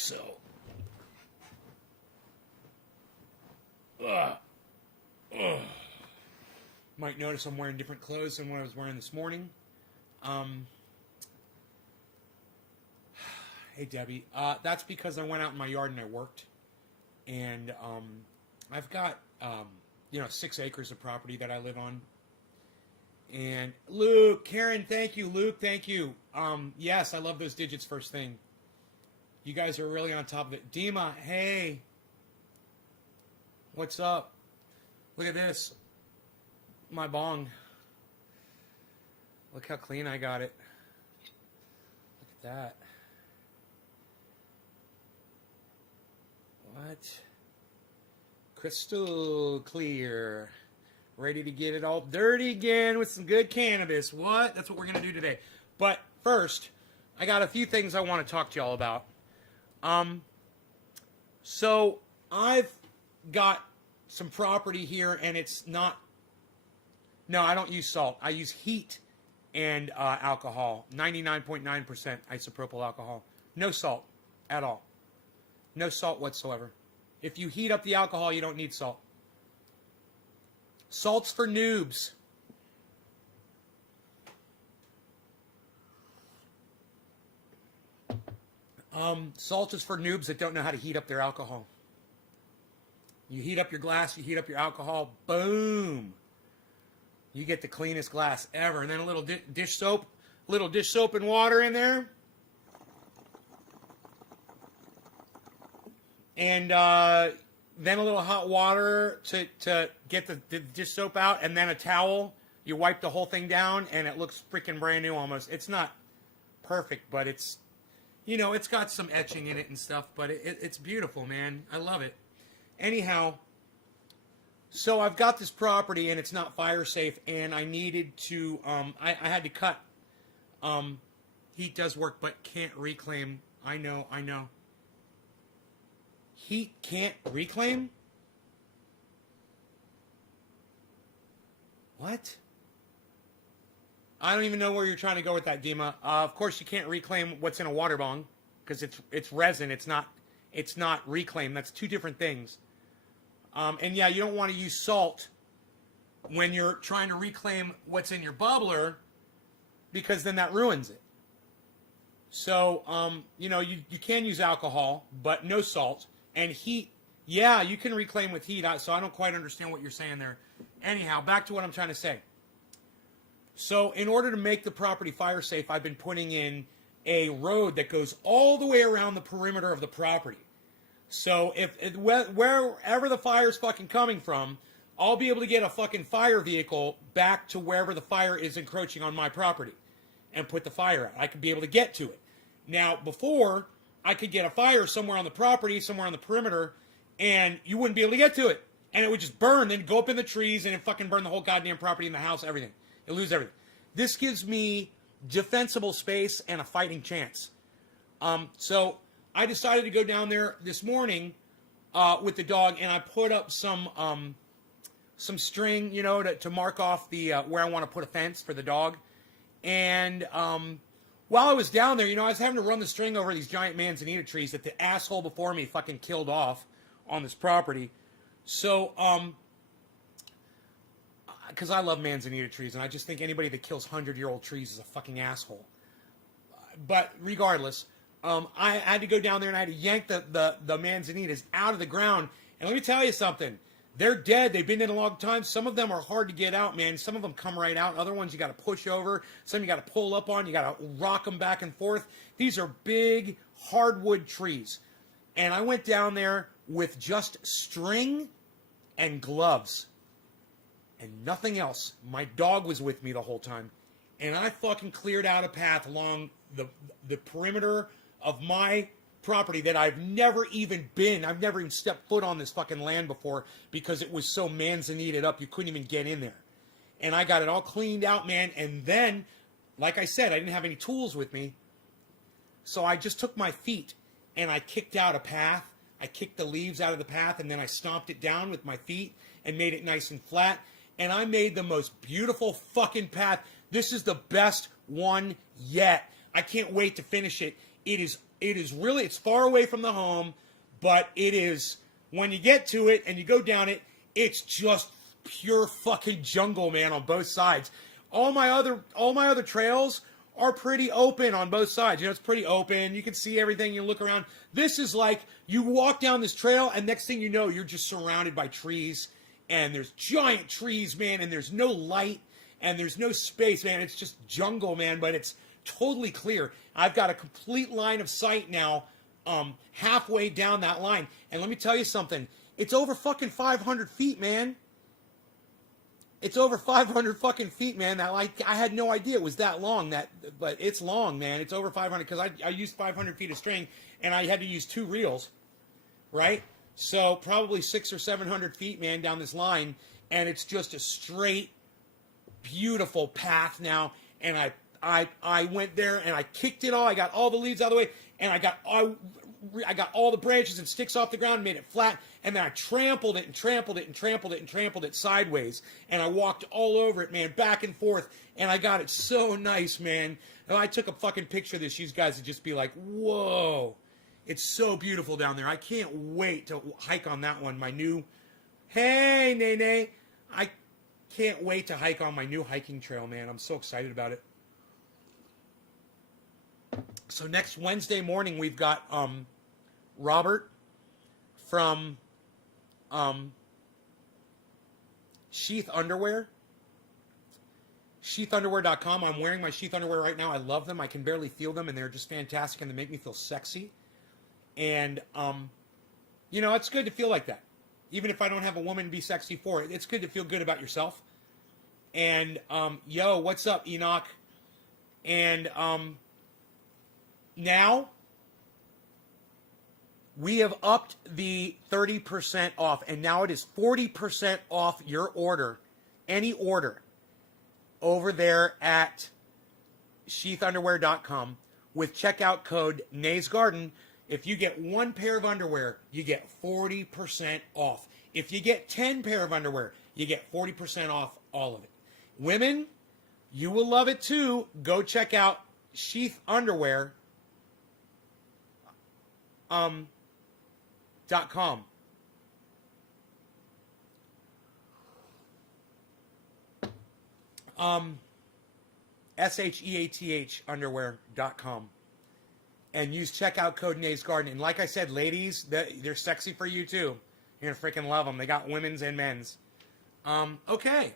so. Might notice I'm wearing different clothes than what I was wearing this morning. Hey, Debbie. That's because I went out in my yard and I worked. And I've got, 6 acres of property that I live on. And Luke, Karen, thank you. Luke, thank you. Yes, I love those digits first thing. You guys are really on top of it. Dima, hey. What's up? Look at this. My bong. Look how clean I got it. Look at that. What? Crystal clear. Ready to get it all dirty again with some good cannabis. What? That's what we're going to do today. But first, I got a few things I want to talk to y'all about. So I've got some property here, and it's not... No, I don't use salt. I use heat and alcohol. 99.9% isopropyl alcohol. No salt at all. No salt whatsoever. If you heat up the alcohol, you don't need salt. Salt's for noobs. Salt is for noobs that don't know how to heat up their alcohol. You heat up your glass, you heat up your alcohol, boom. You get the cleanest glass ever. And then a little dish soap and water in there. And then a little hot water to get the dish soap out, and then a towel. You wipe the whole thing down, and it looks freaking brand new almost. It's not perfect, but it's, it's got some etching in it and stuff, but it's beautiful, man. I love it. Anyhow, so I've got this property, and it's not fire safe, and I needed to, I had to cut. Heat does work, but can't reclaim. I know. Heat can't reclaim? What? I don't even know where you're trying to go with that, Dima. Of course, you can't reclaim what's in a water bong because it's resin. It's not reclaim. That's two different things. And yeah, you don't want to use salt when you're trying to reclaim what's in your bubbler because then that ruins it. So, you can use alcohol, but no salt. And heat, yeah, you can reclaim with heat, so I don't quite understand what you're saying there. Anyhow, back to what I'm trying to say. So in order to make the property fire safe, I've been putting in a road that goes all the way around the perimeter of the property. So wherever the fire's fucking coming from, I'll be able to get a fucking fire vehicle back to wherever the fire is encroaching on my property and put the fire out. I could be able to get to it. Now, before, I could get a fire somewhere on the property, somewhere on the perimeter, and you wouldn't be able to get to it. And it would just burn, then go up in the trees, and it fucking burn the whole goddamn property in the house, everything. You'll lose everything. This gives me defensible space and a fighting chance. So I decided to go down there this morning with the dog, and I put up some string, to mark off the where I want to put a fence for the dog. And while I was down there, I was having to run the string over these giant manzanita trees that the asshole before me fucking killed off on this property. So, because I love manzanita trees, and I just think anybody that kills 100-year-old trees is a fucking asshole. But regardless, I had to go down there and I had to yank the manzanitas out of the ground. And let me tell you something. They're dead. They've been in a long time. Some of them are hard to get out, man. Some of them come right out. Other ones you got to push over. Some you got to pull up on. You got to rock them back and forth. These are big hardwood trees. And I went down there with just string and gloves and nothing else. My dog was with me the whole time. And I fucking cleared out a path along the perimeter of my property that I've never even been. I've never even stepped foot on this fucking land before because it was so manzanitaed up you couldn't even get in there. And I got it all cleaned out, man. And then, like I said, I didn't have any tools with me. So I just took my feet and I kicked out a path. I kicked the leaves out of the path and then I stomped it down with my feet and made it nice and flat. And I made the most beautiful fucking path. This is the best one yet. I can't wait to finish it. It is It is really, it's far away from the home, but it is, when you get to it and you go down it, it's just pure fucking jungle, man, on both sides. All my other trails are pretty open on both sides. You know, it's pretty open. You can see everything. You look around. This is like, you walk down this trail, and next thing you know, you're just surrounded by trees. And there's giant trees, man, and there's no light, and there's no space, man. It's just jungle, man, but it's totally clear. I've got a complete line of sight now, halfway down that line. And let me tell you something. It's over fucking 500 feet, man. It's over 500 fucking feet, man. That, like, I had no idea it was that long. But it's long, man. It's over 500 because I used 500 feet of string, and I had to use 2 reels, right? So probably 600 or 700 feet, man, down this line, and it's just a straight, beautiful path now. And I went there and I kicked it all. I got all the leaves out of the way, and I got all the branches and sticks off the ground, made it flat, and then I trampled it and trampled it and trampled it and trampled it sideways, and I walked all over it, man, back and forth, and I got it so nice, man. And I took a fucking picture of this. You guys would just be like, whoa, it's so beautiful down there. I can't wait to hike on that one. My new, hey, Nene, I can't wait to hike on my new hiking trail, man. I'm so excited about it. So next Wednesday morning, we've got Robert from Sheath Underwear. Sheathunderwear.com. I'm wearing my Sheath underwear right now. I love them. I can barely feel them, and they're just fantastic, and they make me feel sexy. And, you know, it's good to feel like that. Even if I don't have a woman to be sexy for it, it's good to feel good about yourself. And, yo, what's up, Enoch? And, now, we have upped the 30% off, and now it is 40% off your order, any order, over there at sheathunderwear.com with checkout code NAYSGarden. If you get 1 pair of underwear, you get 40% off. If you get 10 pair of underwear, you get 40% off all of it. Women, you will love it too. Go check out Sheath Underwear. .com. SHEATH underwear.com. And use checkout code NAYSGarden. And like I said, ladies, they're sexy for you too. You're going to freaking love them. They got women's and men's. Okay.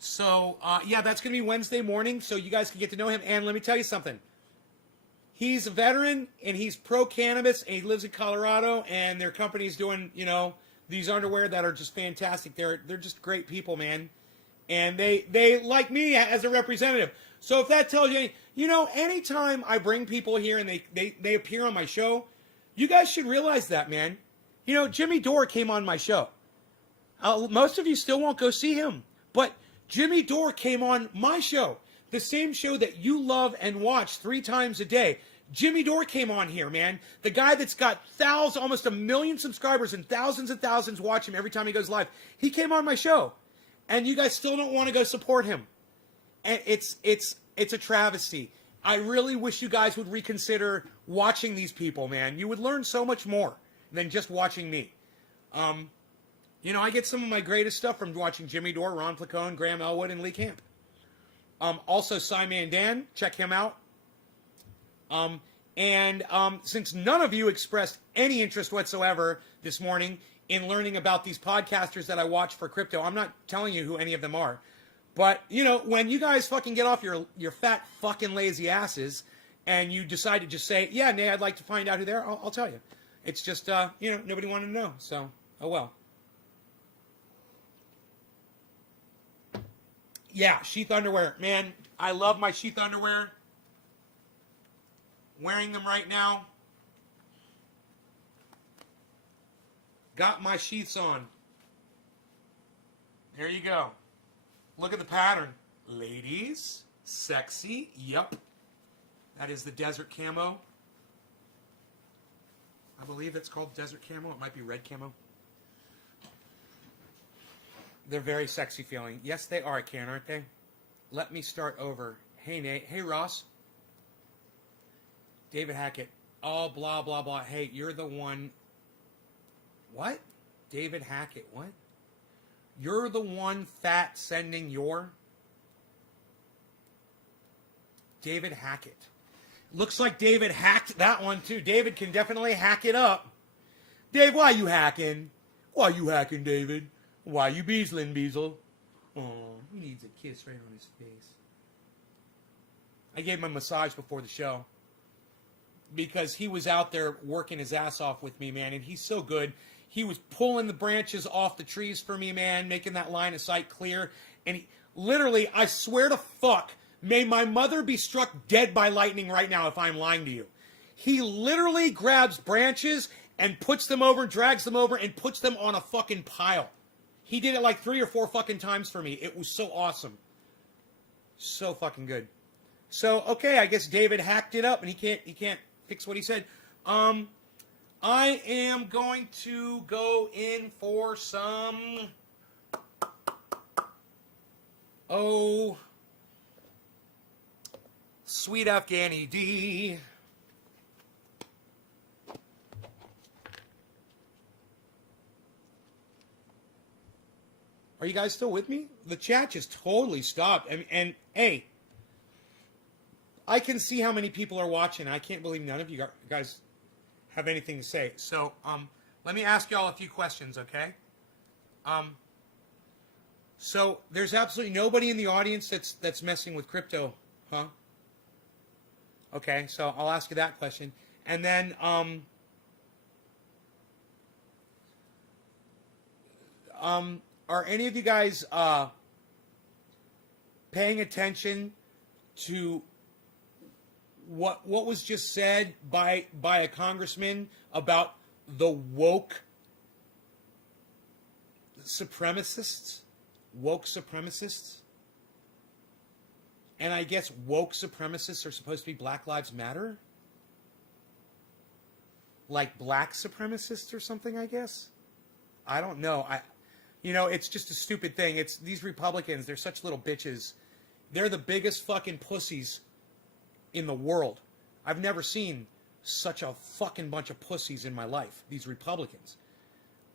So, yeah, that's going to be Wednesday morning, so you guys can get to know him. And let me tell you something. He's a veteran, and he's pro-cannabis, and he lives in Colorado, and their company's doing, you know, these underwear that are just fantastic. They're just great people, man. And they like me as a representative. So if that tells you, you know, anytime I bring people here and they appear on my show, you guys should realize that, man. You know, Jimmy Dore came on my show. Most of you still won't go see him, but Jimmy Dore came on my show. The same show that you love and watch 3 times a day. Jimmy Dore came on here, man. The guy that's got almost 1 million subscribers and thousands watch him every time he goes live. He came on my show. And you guys still don't want to go support him. And it's a travesty. I really wish you guys would reconsider watching these people, man. You would learn so much more than just watching me. You know, I get some of my greatest stuff from watching Jimmy Dore, Ron Placone, Graham Elwood, and Lee Camp. Also, Simon Dan, check him out. Since none of you expressed any interest whatsoever this morning in learning about these podcasters that I watch for crypto, I'm not telling you who any of them are. But, you know, when you guys fucking get off your fat fucking lazy asses and you decide to just say, yeah, Nay, I'd like to find out who they are, I'll tell you. It's just, you know, nobody wanted to know. So, oh well. Yeah, Sheath Underwear. Man, I love my Sheath Underwear. Wearing them right now. Got my sheaths on. There you go. Look at the pattern. Ladies, sexy, yup. That is the desert camo. I believe it's called desert camo. It might be red camo. They're very sexy feeling. Yes, they are, Ken, aren't they? Let me start over. Hey, Nate. Hey, Ross. David Hackett. all blah, blah, blah. Hey, you're the one. What? David Hackett, what? You're the one fat sending your... David Hackett. Looks like David hacked that one, too. David can definitely hack it up. Dave, why you hacking? Why you hacking, David? Why you beasling, Beazle? Oh, he needs a kiss right on his face. I gave him a massage before the show because he was out there working his ass off with me, man, and he's so good. He was pulling the branches off the trees for me, man, making that line of sight clear. And he, literally, I swear to fuck, may my mother be struck dead by lightning right now if I'm lying to you. He literally grabs branches and puts them over, drags them over, and puts them on a fucking pile. He did it like 3 or 4 fucking times for me. It was so awesome. So fucking good. So, okay, I guess David hacked it up and he can't fix what he said. I am going to go in for some... Oh... Sweet Afghani D. Are you guys still with me? The chat just totally stopped. And hey, I can see how many people are watching. I can't believe none of you guys have anything to say. So, let me ask y'all a few questions, okay? So there's absolutely nobody in the audience that's messing with crypto, huh? Okay, so I'll ask you that question. And then, are any of you guys paying attention to what was just said by a congressman about the woke supremacists? Woke supremacists? And I guess woke supremacists are supposed to be Black Lives Matter? Like black supremacists or something, I guess? I don't know. You know, it's just a stupid thing. It's these Republicans, they're such little bitches. They're the biggest fucking pussies in the world. I've never seen such a fucking bunch of pussies in my life, these Republicans.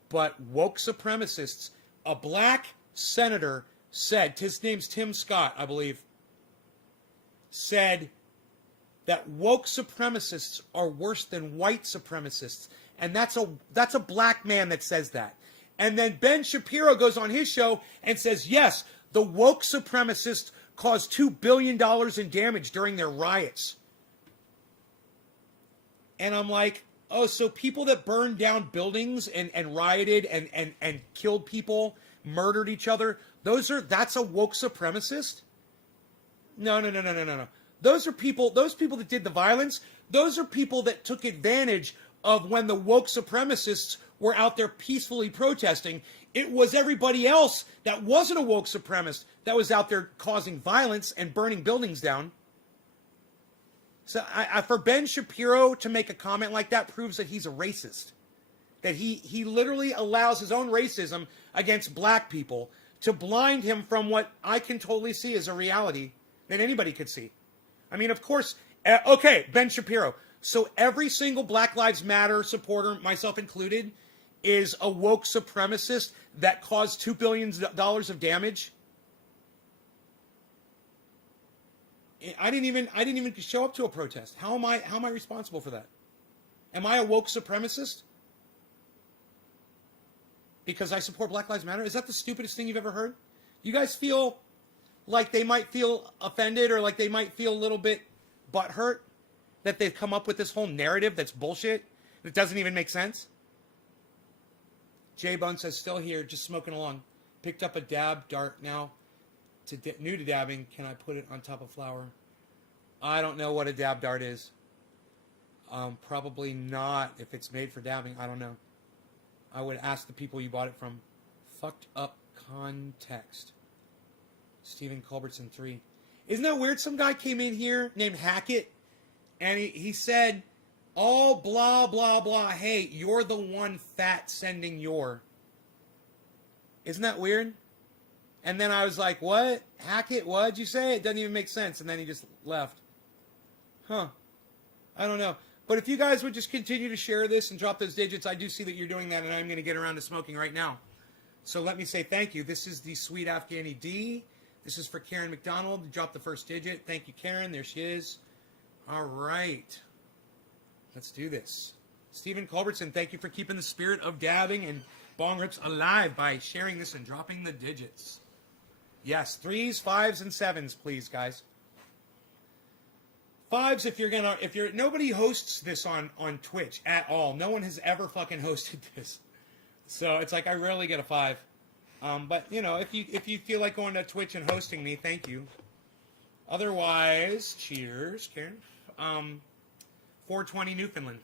But woke supremacists, a black senator said, his name's Tim Scott, I believe, said that woke supremacists are worse than white supremacists. And that's a black man that says that. And then Ben Shapiro goes on his show and says, yes, the woke supremacists caused $2 billion in damage during their riots. And I'm like, oh, so people that burned down buildings and rioted and killed people, murdered each other, that's a woke supremacist? No. Those people that did the violence, those are people that took advantage of when the woke supremacists were out there peacefully protesting. It was everybody else that wasn't a woke supremacist that was out there causing violence and burning buildings down. So for Ben Shapiro to make a comment like that proves that he's a racist. That he literally allows his own racism against black people to blind him from what I can totally see as a reality that anybody could see. I mean, of course, okay, Ben Shapiro. So every single Black Lives Matter supporter, myself included, is a woke supremacist that caused $2 billion of damage. I didn't even show up to a protest. How am I responsible for that? Am I a woke supremacist? Because I support Black Lives Matter? Is that the stupidest thing you've ever heard? You guys feel like they might feel offended or like they might feel a little bit butthurt that they've come up with this whole narrative that's bullshit, that doesn't even make sense? Jay Bun says, still here, just smoking along. Picked up a dab dart now. New to dabbing, can I put it on top of flour? I don't know what a dab dart is. Probably not. If it's made for dabbing, I don't know. I would ask the people you bought it from. Fucked up context. Stephen Culbertson 3. Isn't that weird? Some guy came in here named Hackett, and he said, all blah, blah, blah. Hey, you're the one fat sending your. Isn't that weird? And then I was like, what? Hackett, what'd you say? It doesn't even make sense. And then he just left. Huh. I don't know. But if you guys would just continue to share this and drop those digits, I do see that you're doing that, and I'm going to get around to smoking right now. So let me say thank you. This is the Sweet Afghani D. This is for Karen McDonald. Drop the first digit. Thank you, Karen. There she is. All right. Let's do this. Stephen Culbertson, thank you for keeping the spirit of dabbing and bong rips alive by sharing this and dropping the digits. Yes, 3s, 5s, and 7s, please, guys. 5s, if you're, nobody hosts this on Twitch at all. No one has ever fucking hosted this. So it's like I rarely get a 5. But, you know, if you feel like going to Twitch and hosting me, thank you. Otherwise, cheers, Karen. 420 Newfoundland.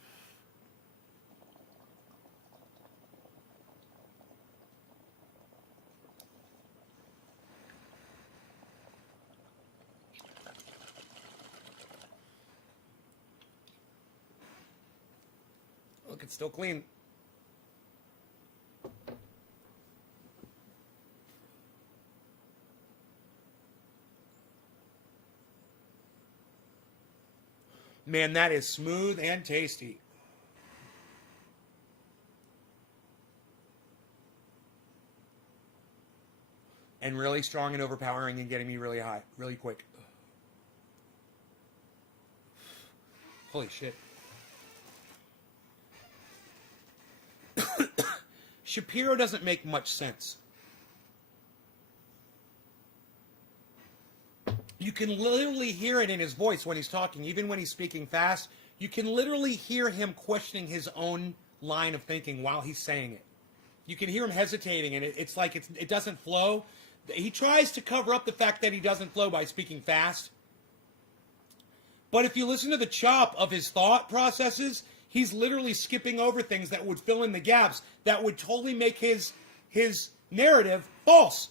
Look, it's still clean. Man, that is smooth and tasty. And really strong and overpowering and getting me really high, really quick. Holy shit. Shapiro doesn't make much sense. You can literally hear it in his voice when he's talking, even when he's speaking fast. You can literally hear him questioning his own line of thinking while he's saying it. You can hear him hesitating, and it's like it doesn't flow. He tries to cover up the fact that he doesn't flow by speaking fast. But if you listen to the chop of his thought processes, he's literally skipping over things that would fill in the gaps, that would totally make his narrative false.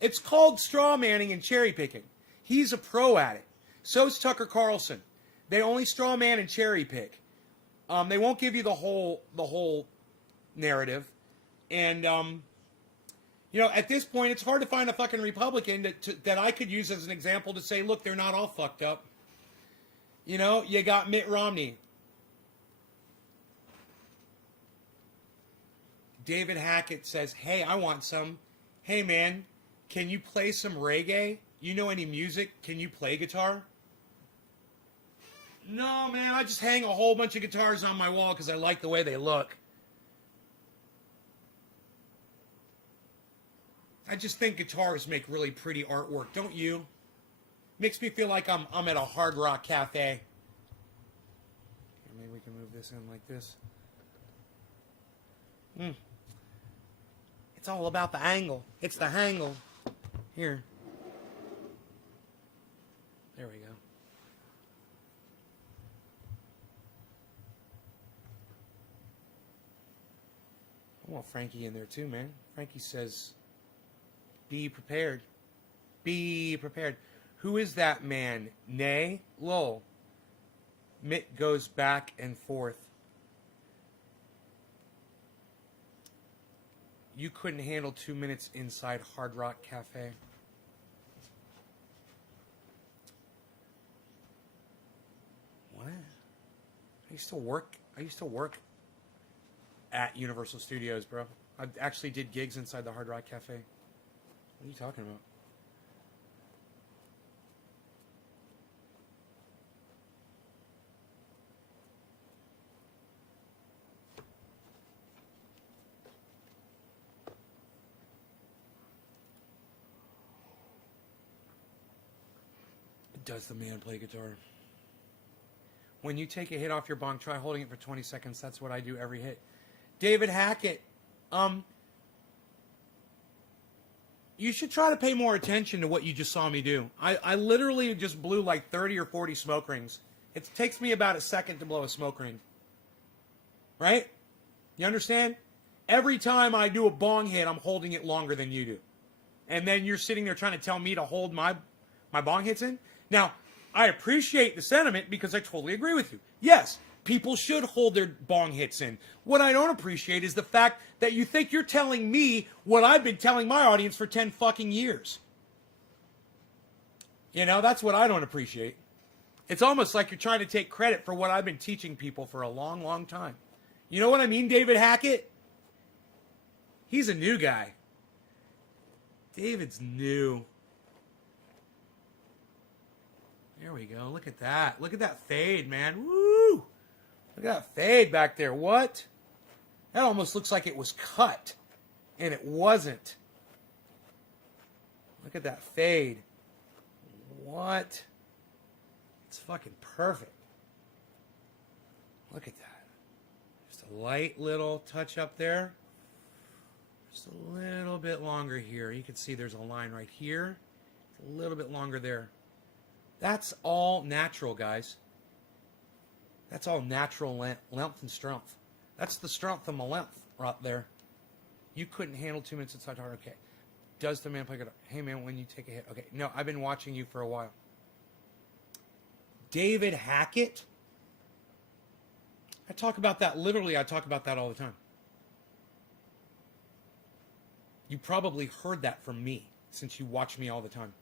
It's called straw manning and cherry picking. He's a pro at it. So's Tucker Carlson. They only straw man and cherry pick. They won't give you the whole narrative. And you know, at this point, it's hard to find a fucking Republican that I could use as an example to say, look, they're not all fucked up. You know, you got Mitt Romney. David Hackett says, hey, I want some. Hey, man, can you play some reggae? You know any music? Can you play guitar? No, man, I just hang a whole bunch of guitars on my wall because I like the way they look. I just think guitars make really pretty artwork, don't you? Makes me feel like I'm at a Hard Rock Cafe. Maybe we can move this in like this. It's all about the angle. It's the hangle. Here. There we go. I want Frankie in there too, man. Frankie says, be prepared. Be prepared. Who is that man? Nay? Lol. Mitt goes back and forth. You couldn't handle 2 minutes inside Hard Rock Cafe. What? I used to work at Universal Studios, bro. I actually did gigs inside the Hard Rock Cafe. What are you talking about? Does the man play guitar? When you take a hit off your bong, try holding it for 20 seconds. That's what I do every hit. David Hackett, you should try to pay more attention to what you just saw me do. I literally just blew like 30 or 40 smoke rings. It takes me about a second to blow a smoke ring. Right? You understand? Every time I do a bong hit, I'm holding it longer than you do. And then you're sitting there trying to tell me to hold my bong hits in? Now, I appreciate the sentiment because I totally agree with you. Yes, people should hold their bong hits in. What I don't appreciate is the fact that you think you're telling me what I've been telling my audience for 10 fucking years. You know, that's what I don't appreciate. It's almost like you're trying to take credit for what I've been teaching people for a long, long time. You know what I mean, David Hackett? He's a new guy. David's new. There we go. Look at that. Look at that fade, man. Woo! Look at that fade back there. What? That almost looks like it was cut. And it wasn't. Look at that fade. What? It's fucking perfect. Look at that. Just a light little touch up there. Just a little bit longer here. You can see there's a line right here. It's a little bit longer there. That's all natural, guys. That's all natural length and strength. That's the strength of my length right there. You couldn't handle 2 minutes inside hard. Okay. Does the man play good? Hey, man, when you take a hit. Okay. No, I've been watching you for a while. David Hackett. I talk about that. Literally, I talk about that all the time. You probably heard that from me since you watch me all the time.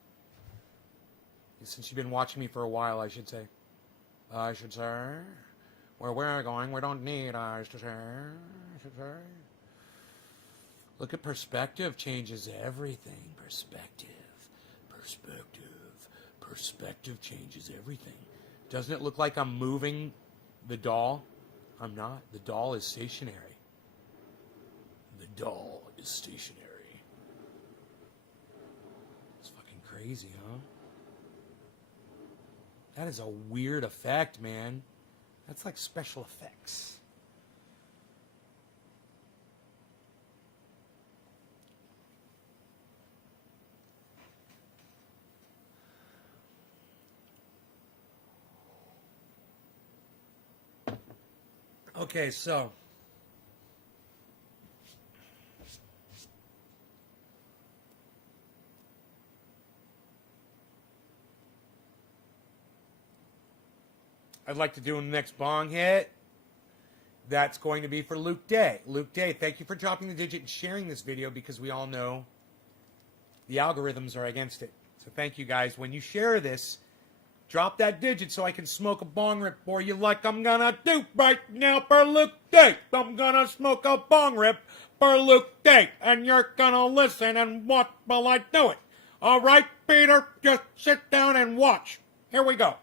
Since you've been watching me for a while, I should say. Where we're going, we don't need eyes to say. I should say. Look at perspective changes everything. Perspective changes everything. Doesn't it look like I'm moving the doll? I'm not. The doll is stationary. The doll is stationary. It's fucking crazy, huh? That is a weird effect, man. That's like special effects. Okay, so I'd like to do the next bong hit. That's going to be for Luke Day. Luke Day, thank you for dropping the digit and sharing this video because we all know the algorithms are against it. So thank you guys. When you share this, drop that digit so I can smoke a bong rip for you like I'm gonna do right now for Luke Day. I'm gonna smoke a bong rip for Luke Day. And you're gonna listen and watch while I do it. All right, Peter? Just sit down and watch. Here we go.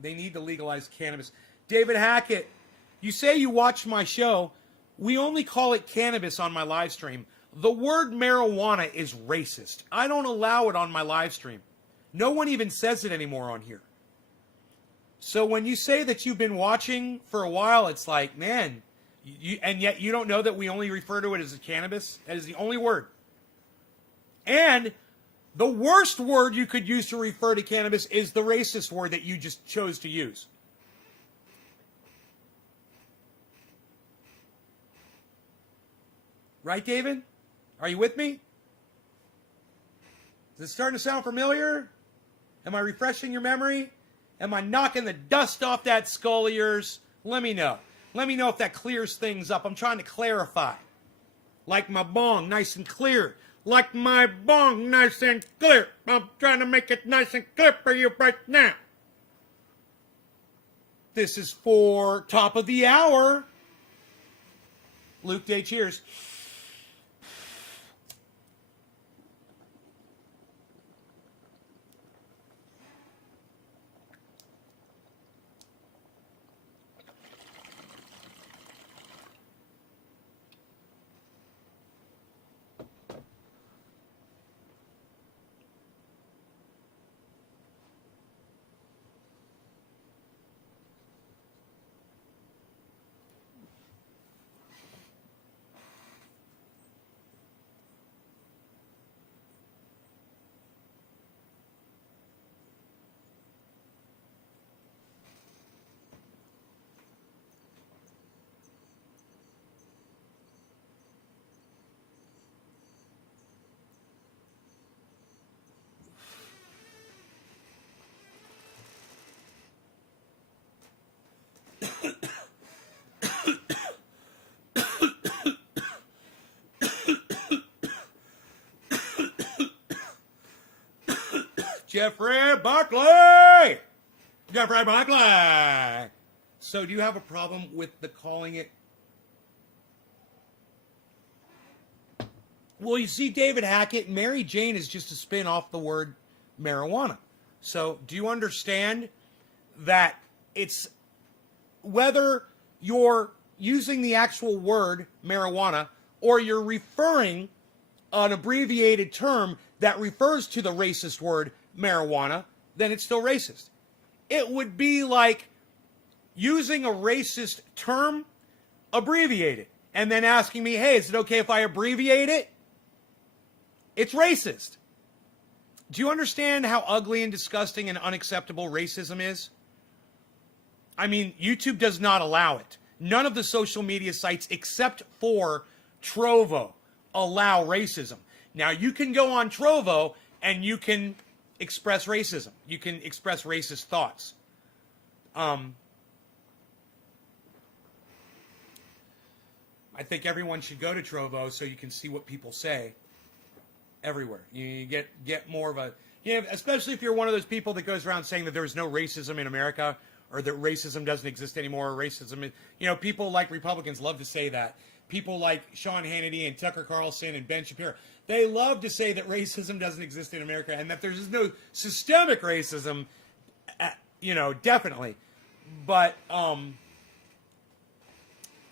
They need to legalize cannabis. David Hackett, you say you watch my show. We only call it cannabis on my live stream. The word marijuana is racist. I don't allow it on my live stream. No one even says it anymore on here. So when you say that you've been watching for a while, it's like, man, and yet you don't know that we only refer to it as cannabis? That is the only word. And the worst word you could use to refer to cannabis is the racist word that you just chose to use. Right, David? Are you with me? Is it starting to sound familiar? Am I refreshing your memory? Am I knocking the dust off that skull of yours? Let me know. Let me know if that clears things up. I'm trying to clarify. Like my bong, nice and clear. Like my bong, nice and clear. I'm trying to make it nice and clear for you right now. This is for top of the hour. Luke Day, cheers. Jeffrey Buckley! Jeffrey Buckley! So do you have a problem with the calling it? Well, you see, David Hackett, Mary Jane is just a spin off the word marijuana. So do you understand that it's whether you're using the actual word marijuana or you're referring an abbreviated term that refers to the racist word marijuana, then it's still racist. It would be like using a racist term abbreviated and then asking me, hey, is it okay if I abbreviate it? It's racist. Do you understand how ugly and disgusting and unacceptable racism is? I mean, YouTube does not allow it. None of the social media sites except for Trovo allow racism. Now, you can go on Trovo and you can express racism. You can express racist thoughts. I think everyone should go to Trovo so you can see what people say everywhere. You get more of a, especially if you're one of those people that goes around saying that there is no racism in America or that racism doesn't exist anymore. Or racism is, people like Republicans love to say that. People like Sean Hannity and Tucker Carlson and Ben Shapiro, they love to say that racism doesn't exist in America and that there's no systemic racism, definitely. But,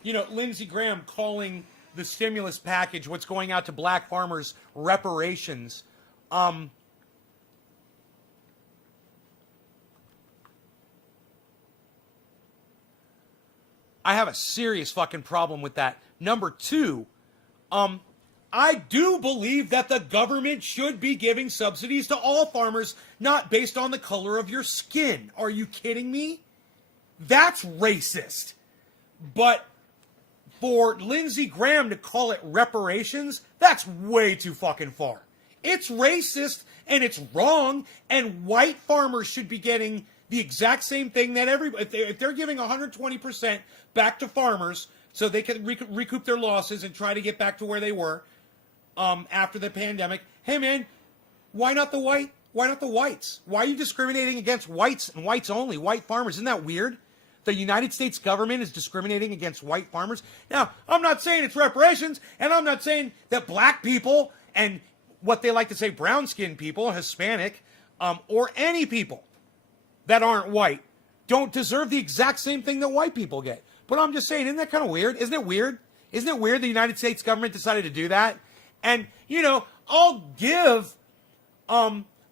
Lindsey Graham calling the stimulus package, what's going out to black farmers, reparations. I have a serious fucking problem with that. Number two, I do believe that the government should be giving subsidies to all farmers, not based on the color of your skin. Are you kidding me? That's racist. But for Lindsey Graham to call it reparations, that's way too fucking far. It's racist and it's wrong, and white farmers should be getting the exact same thing that if they're giving 120% back to farmers so they can recoup their losses and try to get back to where they were after the pandemic. Hey man, why not the white? Why not the whites? Why are you discriminating against whites and whites only, white farmers? Isn't that weird? The United States government is discriminating against white farmers. Now, I'm not saying it's reparations, and I'm not saying that black people and what they like to say brown-skinned people, Hispanic, or any people that aren't white don't deserve the exact same thing that white people get. But I'm just saying, isn't that kind of weird? Isn't it weird? Isn't it weird the United States government decided to do that? And, I'll give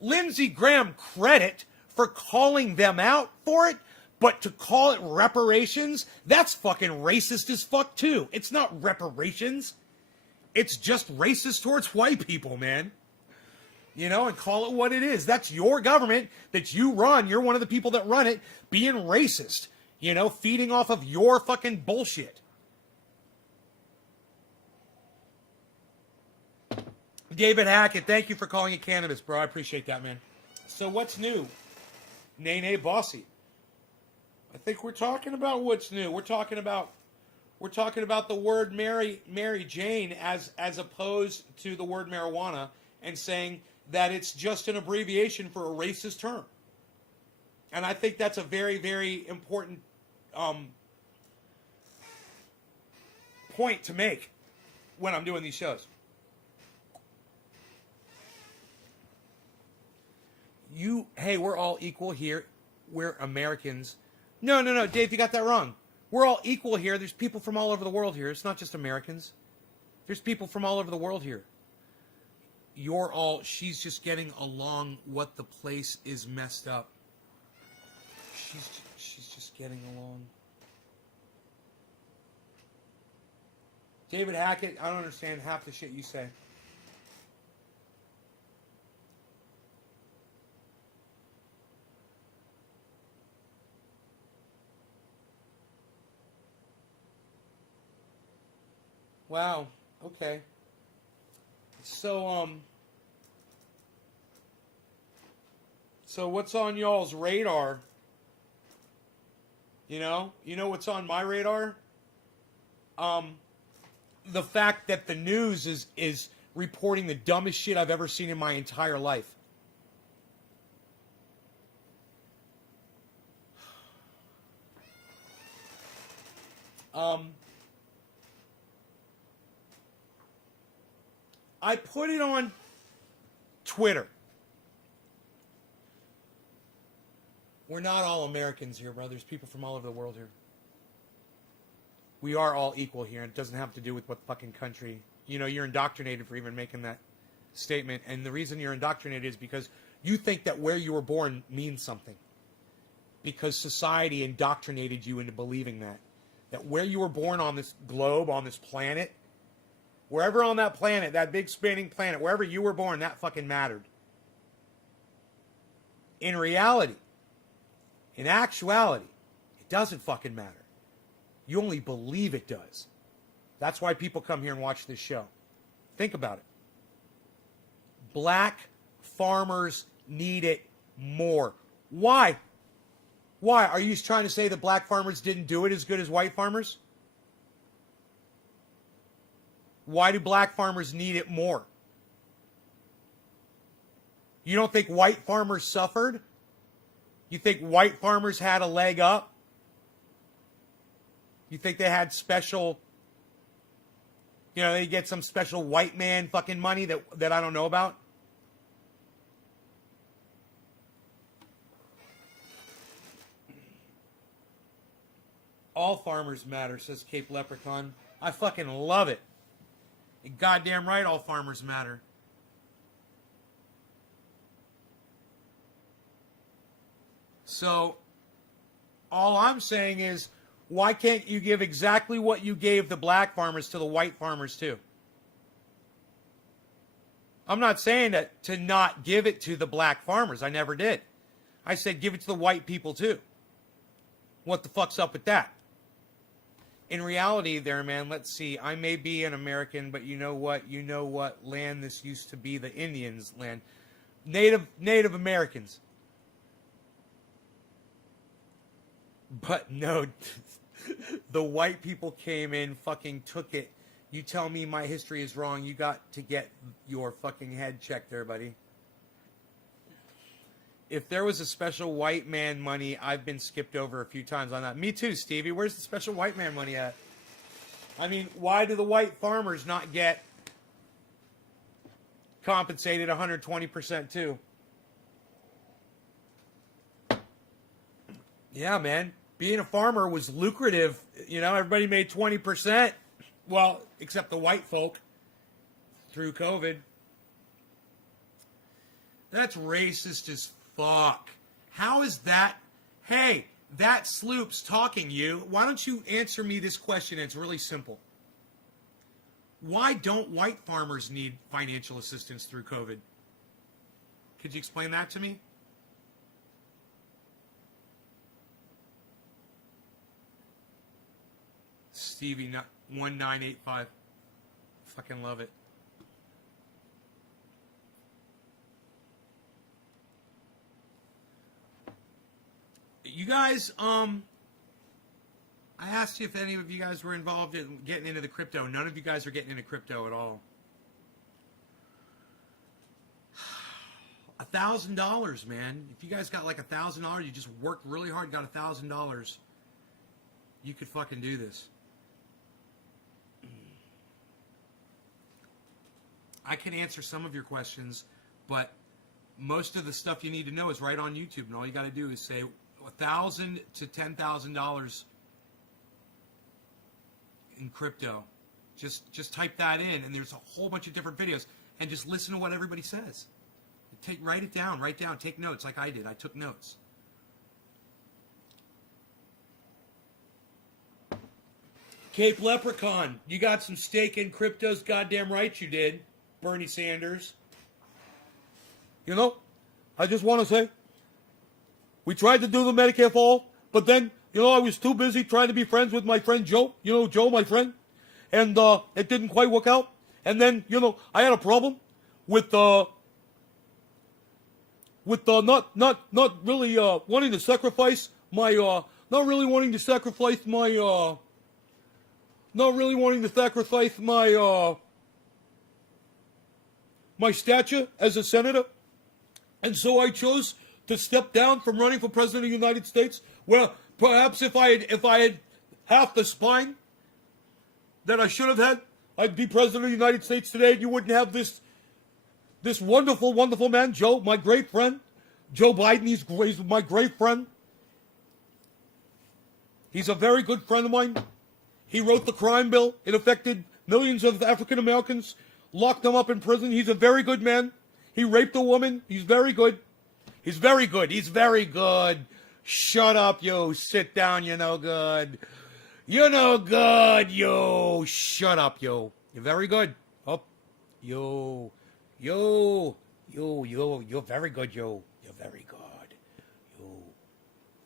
Lindsey Graham credit for calling them out for it, but to call it reparations, that's fucking racist as fuck too. It's not reparations. It's just racist towards white people, man. And call it what it is. That's your government that you run. You're one of the people that run it being racist. Feeding off of your fucking bullshit. David Hackett, thank you for calling it cannabis, bro. I appreciate that, man. So what's new? Nene Bossy. I think we're talking about what's new. We're talking about the word Mary Jane as opposed to the word marijuana, and saying that it's just an abbreviation for a racist term. And I think that's a very, very important point to make when I'm doing these shows. Hey, we're all equal here. We're Americans. No, Dave, you got that wrong. We're all equal here. There's people from all over the world here. It's not just Americans. There's people from all over the world here. She's just getting along what the place is messed up. She's just getting along. David Hackett, I don't understand half the shit you say. Wow. Okay. So what's on y'all's radar? You know what's on my radar? The fact that the news is reporting the dumbest shit I've ever seen in my entire life. I put it on Twitter. We're not all Americans here, bro. There's people from all over the world here. We are all equal here. It doesn't have to do with what fucking country. You know, you're indoctrinated for even making that statement. And the reason you're indoctrinated is because you think that where you were born means something. Because society indoctrinated you into believing that. That where you were born on this globe, on this planet, wherever on that planet, that big spinning planet, wherever you were born, that fucking mattered. In reality, in actuality, it doesn't fucking matter. You only believe it does. That's why people come here and watch this show. Think about it. Black farmers need it more. Why? Why? Are you trying to say that black farmers didn't do it as good as white farmers? Why do black farmers need it more? You don't think white farmers suffered? You think white farmers had a leg up? You think they had special, they get some special white man fucking money that I don't know about? All farmers matter, says Cape Leprechaun. I fucking love it. You're goddamn right, all farmers matter. So, all I'm saying is, why can't you give exactly what you gave the black farmers to the white farmers too? I'm not saying that to not give it to the black farmers. I never did. I said give it to the white people too. What the fuck's up with that? In reality there, man, let's see. I may be an American, but you know what? You know what land this used to be? The Indians' land. Native Americans. But no, the white people came in, fucking took it. You tell me my history is wrong, you got to get your fucking head checked there, buddy. If there was a special white man money, I've been skipped over a few times on that. Me too, Stevie. Where's the special white man money at? I mean, why do the white farmers not get compensated 120% too? Yeah, man. Being a farmer was lucrative. Everybody made 20%. Well, except the white folk through COVID. That's racist as fuck. How is that? Hey, that sloop's talking you. Why don't you answer me this question? It's really simple. Why don't white farmers need financial assistance through COVID? Could you explain that to me? Stevie 1985. Fucking love it. You guys, I asked you if any of you guys were involved in getting into the crypto. None of you guys are getting into crypto at all. $1,000, man. If you guys got like $1,000, you just worked really hard, got $1,000, you could fucking do this. I can answer some of your questions, but most of the stuff you need to know is right on YouTube, and all you got to do is say $1,000 to $10,000 in crypto. Just type that in, and there's a whole bunch of different videos, and just listen to what everybody says. Write it down, take notes like I did. I took notes. Cape Leprechaun, you got some stake in cryptos, goddamn right you did. Bernie Sanders. I just want to say, we tried to do the Medicare for all, but then, I was too busy trying to be friends with my friend Joe. Joe, my friend. And it didn't quite work out. And then, I had a problem with not really wanting to sacrifice my, my stature as a senator. And so I chose to step down from running for president of the United States, where perhaps if I had half the spine that I should have had. I'd be president of the United States today, and you wouldn't have this wonderful, wonderful man, Joe, my great friend. Joe Biden, he's my great friend. He's a very good friend of mine. He wrote the crime bill. It affected millions of African Americans, locked them up in prison. He's a very good man. He raped a woman. He's very good. He's very good. He's very good. Shut up, yo. Sit down, you're no good. You're no good, yo. Shut up, yo. You're very good. Up. Yo. Yo. Yo. You're very good, yo. You're very good. Yo.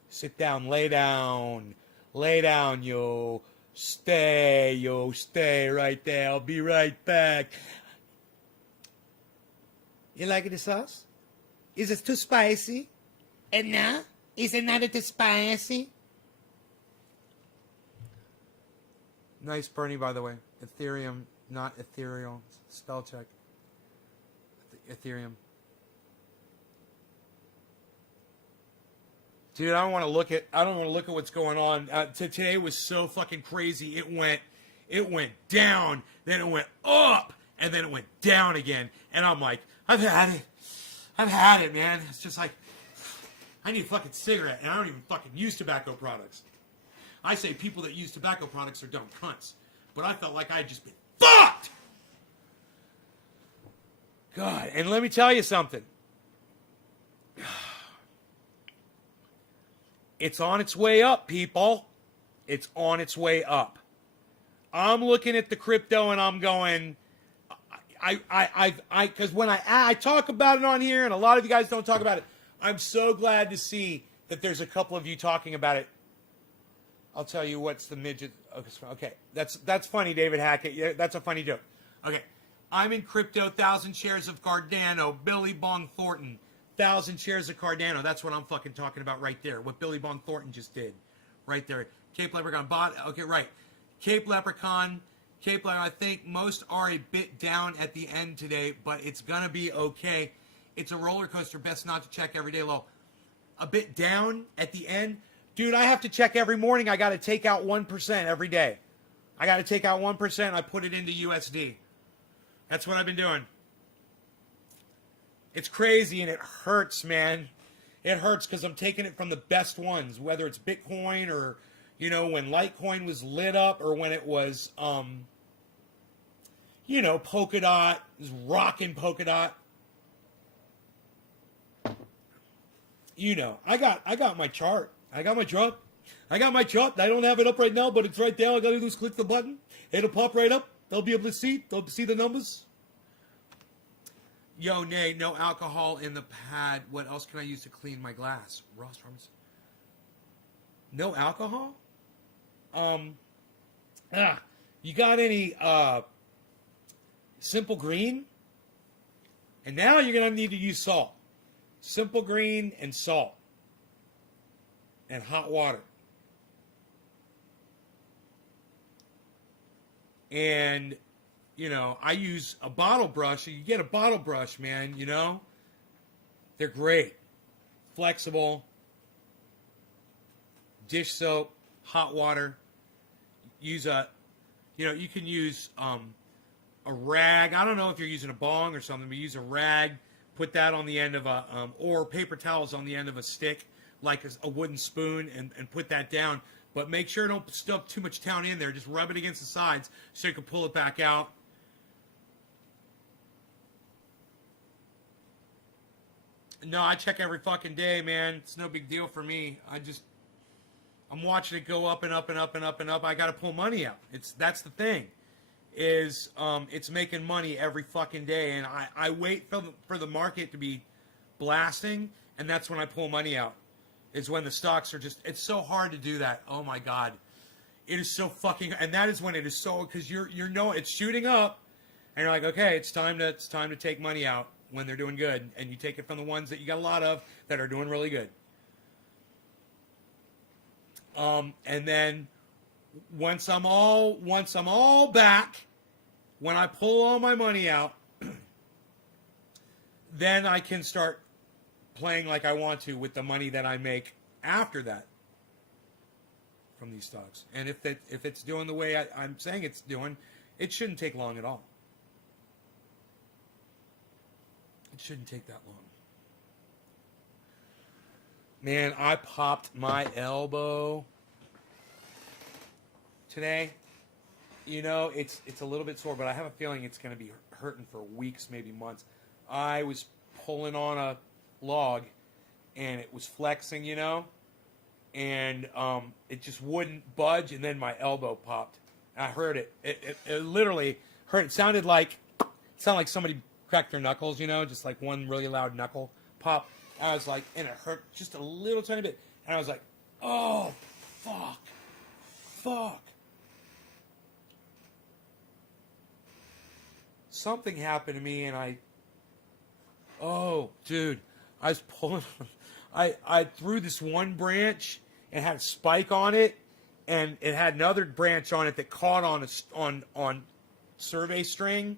Sit down. Lay down. Lay down, yo. Stay, yo. Stay right there. I'll be right back. You liking the sauce? Is it too spicy? And now? Is it not too spicy? Nice Bernie, by the way. Ethereum, not ethereal. Spell check. Ethereum. Dude, I don't want to look at what's going on. Today was so fucking crazy. It went down, then it went up, and then it went down again. And I'm like, I've had it, man. It's just like, I need a fucking cigarette, and I don't even fucking use tobacco products. I say people that use tobacco products are dumb cunts. But I felt like I had just been fucked! God, and let me tell you something. It's on its way up, people. It's on its way up. I'm looking at the crypto and I'm going, because when I talk about it on here, and a lot of you guys don't talk about it, I'm so glad to see that there's a couple of you talking about it. I'll tell you what's the midget. Okay, that's funny, David Hackett. Yeah, that's a funny joke. Okay, I'm in crypto. 1,000 shares of Cardano. Billy Bong Thornton. 1,000 shares of Cardano. That's what I'm fucking talking about right there. What Billy Bong Thornton just did, right there. Cape Leprechaun bought. Okay, right. Cape Leprechaun. I think most are a bit down at the end today, but it's gonna be okay. It's a roller coaster. Best not to check every day low. A bit down at the end. Dude, I have to check every morning. I got to take out 1% every day. I got to take out 1%. I put it into USD. That's what I've been doing. It's crazy and it hurts, man. It hurts because I'm taking it from the best ones, whether it's Bitcoin or, you know, when Litecoin was lit up, or when it was, you know, Polkadot, it was rocking Polkadot. You know, I got my chart. I got my chart. I don't have it up right now, but it's right there. All I got to do is click the button. It'll pop right up. They'll be able to see. They'll see the numbers. Yo, Nay, no alcohol in the pad. What else can I use to clean my glass? Ross Pharmacy. No alcohol? You got any Simple Green? And now you're going to need to use salt. Simple Green and salt. And hot water. And, you know, I use a bottle brush. You get a bottle brush, man, you know. They're great. Flexible. Dish soap. Hot water. Use a, you know, you can use a rag. I don't know if you're using a bong or something, but use a rag. Put that on the end of a, or paper towels on the end of a stick, like a wooden spoon, and put that down. But make sure don't stuff too much down in there. Just rub it against the sides so you can pull it back out. No, I check every fucking day, man. It's no big deal for me. I'm watching it go up and up and up and up and up. I got to pull money out. That's the thing. Is it's making money every fucking day, and I wait for the market to be blasting, and that's when I pull money out. It's when the stocks are just, it's so hard to do that. Oh my God. It is so fucking, and that is when it is so, because you're it's shooting up, and you're like, okay, it's time to take money out when they're doing good, and you take it from the ones that you got a lot of that are doing really good. And then once I'm all back, when I pull all my money out, then I can start playing like I want to with the money that I make after that. from these stocks. And if it's doing the way I'm saying it's doing, it shouldn't take long at all. It shouldn't take that long. Man, I popped my elbow today. You know, it's a little bit sore, but I have a feeling it's going to be hurting for weeks, maybe months. I was pulling on a log, and it was flexing, you know, and it just wouldn't budge, and then my elbow popped. And I heard it. It literally hurt. It sounded like somebody cracked their knuckles, you know, just like one really loud knuckle pop. I was like, and it hurt just a little tiny bit. And I was like, oh, fuck. Something happened to me, and dude, I was pulling, I threw this one branch and had a spike on it, and it had another branch on it that caught on survey string,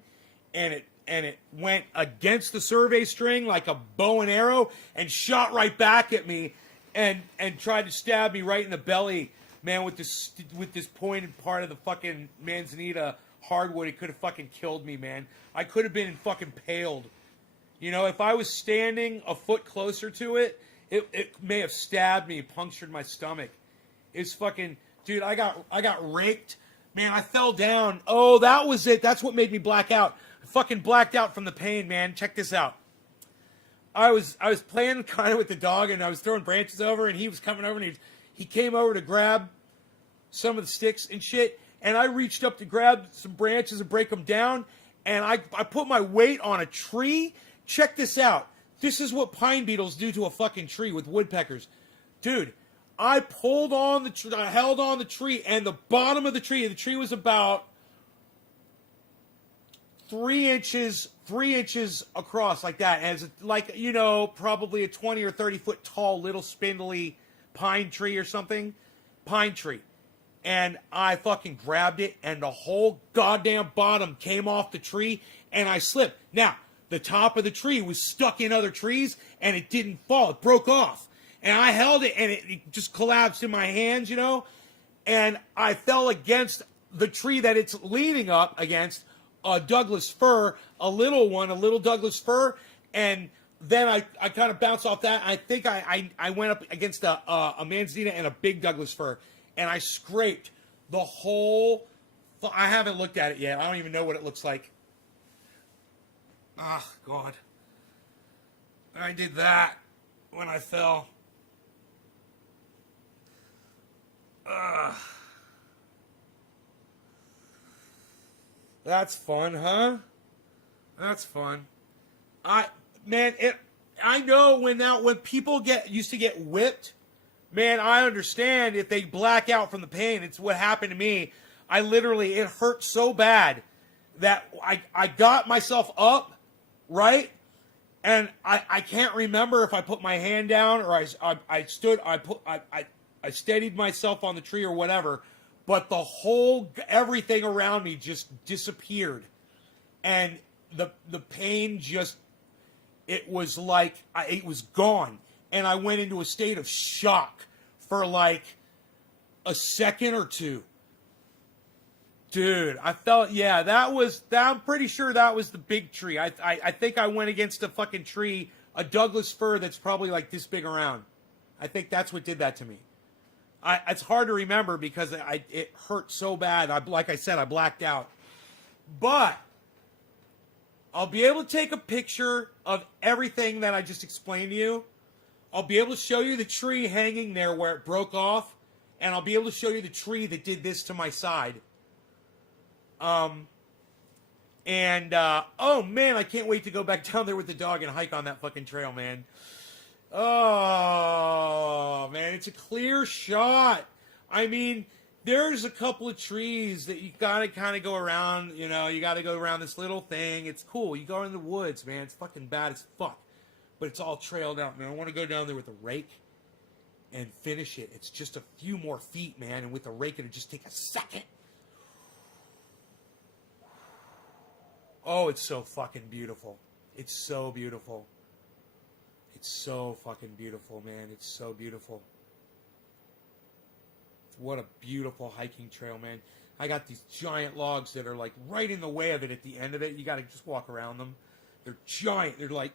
and it went against the survey string like a bow and arrow and shot right back at me and tried to stab me right in the belly, man, with this pointed part of the fucking manzanita hardwood. It could have fucking killed me, man. I could have been fucking impaled. You know, if I was standing a foot closer to it, it may have stabbed me, punctured my stomach. It's fucking, dude, I got raked. Man, I fell down. Oh, that was it. That's what made me black out. I fucking blacked out from the pain, man. Check this out. I was playing kind of with the dog, and I was throwing branches over, and he was coming over, and he came over to grab some of the sticks and shit, and I reached up to grab some branches and break them down, and I put my weight on a tree. Check this out. This is what pine beetles do to a fucking tree with woodpeckers. Dude, I pulled on the tree, I held on the tree, and the bottom of the tree was about 3 inches across, like that, as like, you know, probably a 20 or 30 foot tall little spindly pine tree or something. Pine tree. And I fucking grabbed it, and the whole goddamn bottom came off the tree, and I slipped. Now, the top of the tree was stuck in other trees, and it didn't fall. It broke off. And I held it, and it just collapsed in my hands, you know? And I fell against the tree that it's leaning up against, a Douglas fir, a little Douglas fir, and then I kind of bounced off that. I think I went up against a manzanita and a big Douglas fir, and I scraped the whole. I haven't looked at it yet. I don't even know what it looks like. Ah, God. I did that when I fell. That's fun, huh? That's fun. I know when people used to get whipped, man, I understand if they black out from the pain. It's what happened to me. It hurt so bad that I got myself up, right? And I can't remember if I put my hand down or I stood, I steadied myself on the tree or whatever, but everything around me just disappeared. And the pain it was like, it was gone. And I went into a state of shock for like a second or two. Dude, I felt, I'm pretty sure that was the big tree. I think I went against a fucking tree, a Douglas fir that's probably like this big around. I think that's what did that to me. It's hard to remember because it hurt so bad. Like I said, I blacked out. But I'll be able to take a picture of everything that I just explained to you. I'll be able to show you the tree hanging there where it broke off. And I'll be able to show you the tree that did this to my side. Oh man, I can't wait to go back down there with the dog and hike on that fucking trail, man. Oh, man, it's a clear shot. I mean, there's a couple of trees that you gotta kind of go around, you know, you gotta go around this little thing. It's cool. You go in the woods, man. It's fucking bad as fuck. But it's all trailed out, man. I want to go down there with a rake and finish it. It's just a few more feet, man. And with a rake, it'll just take a second. Oh, it's so fucking beautiful. It's so beautiful. It's so fucking beautiful, man. It's so beautiful. What a beautiful hiking trail, man. I got these giant logs that are like right in the way of it at the end of it. You got to just walk around them. They're giant. They're like,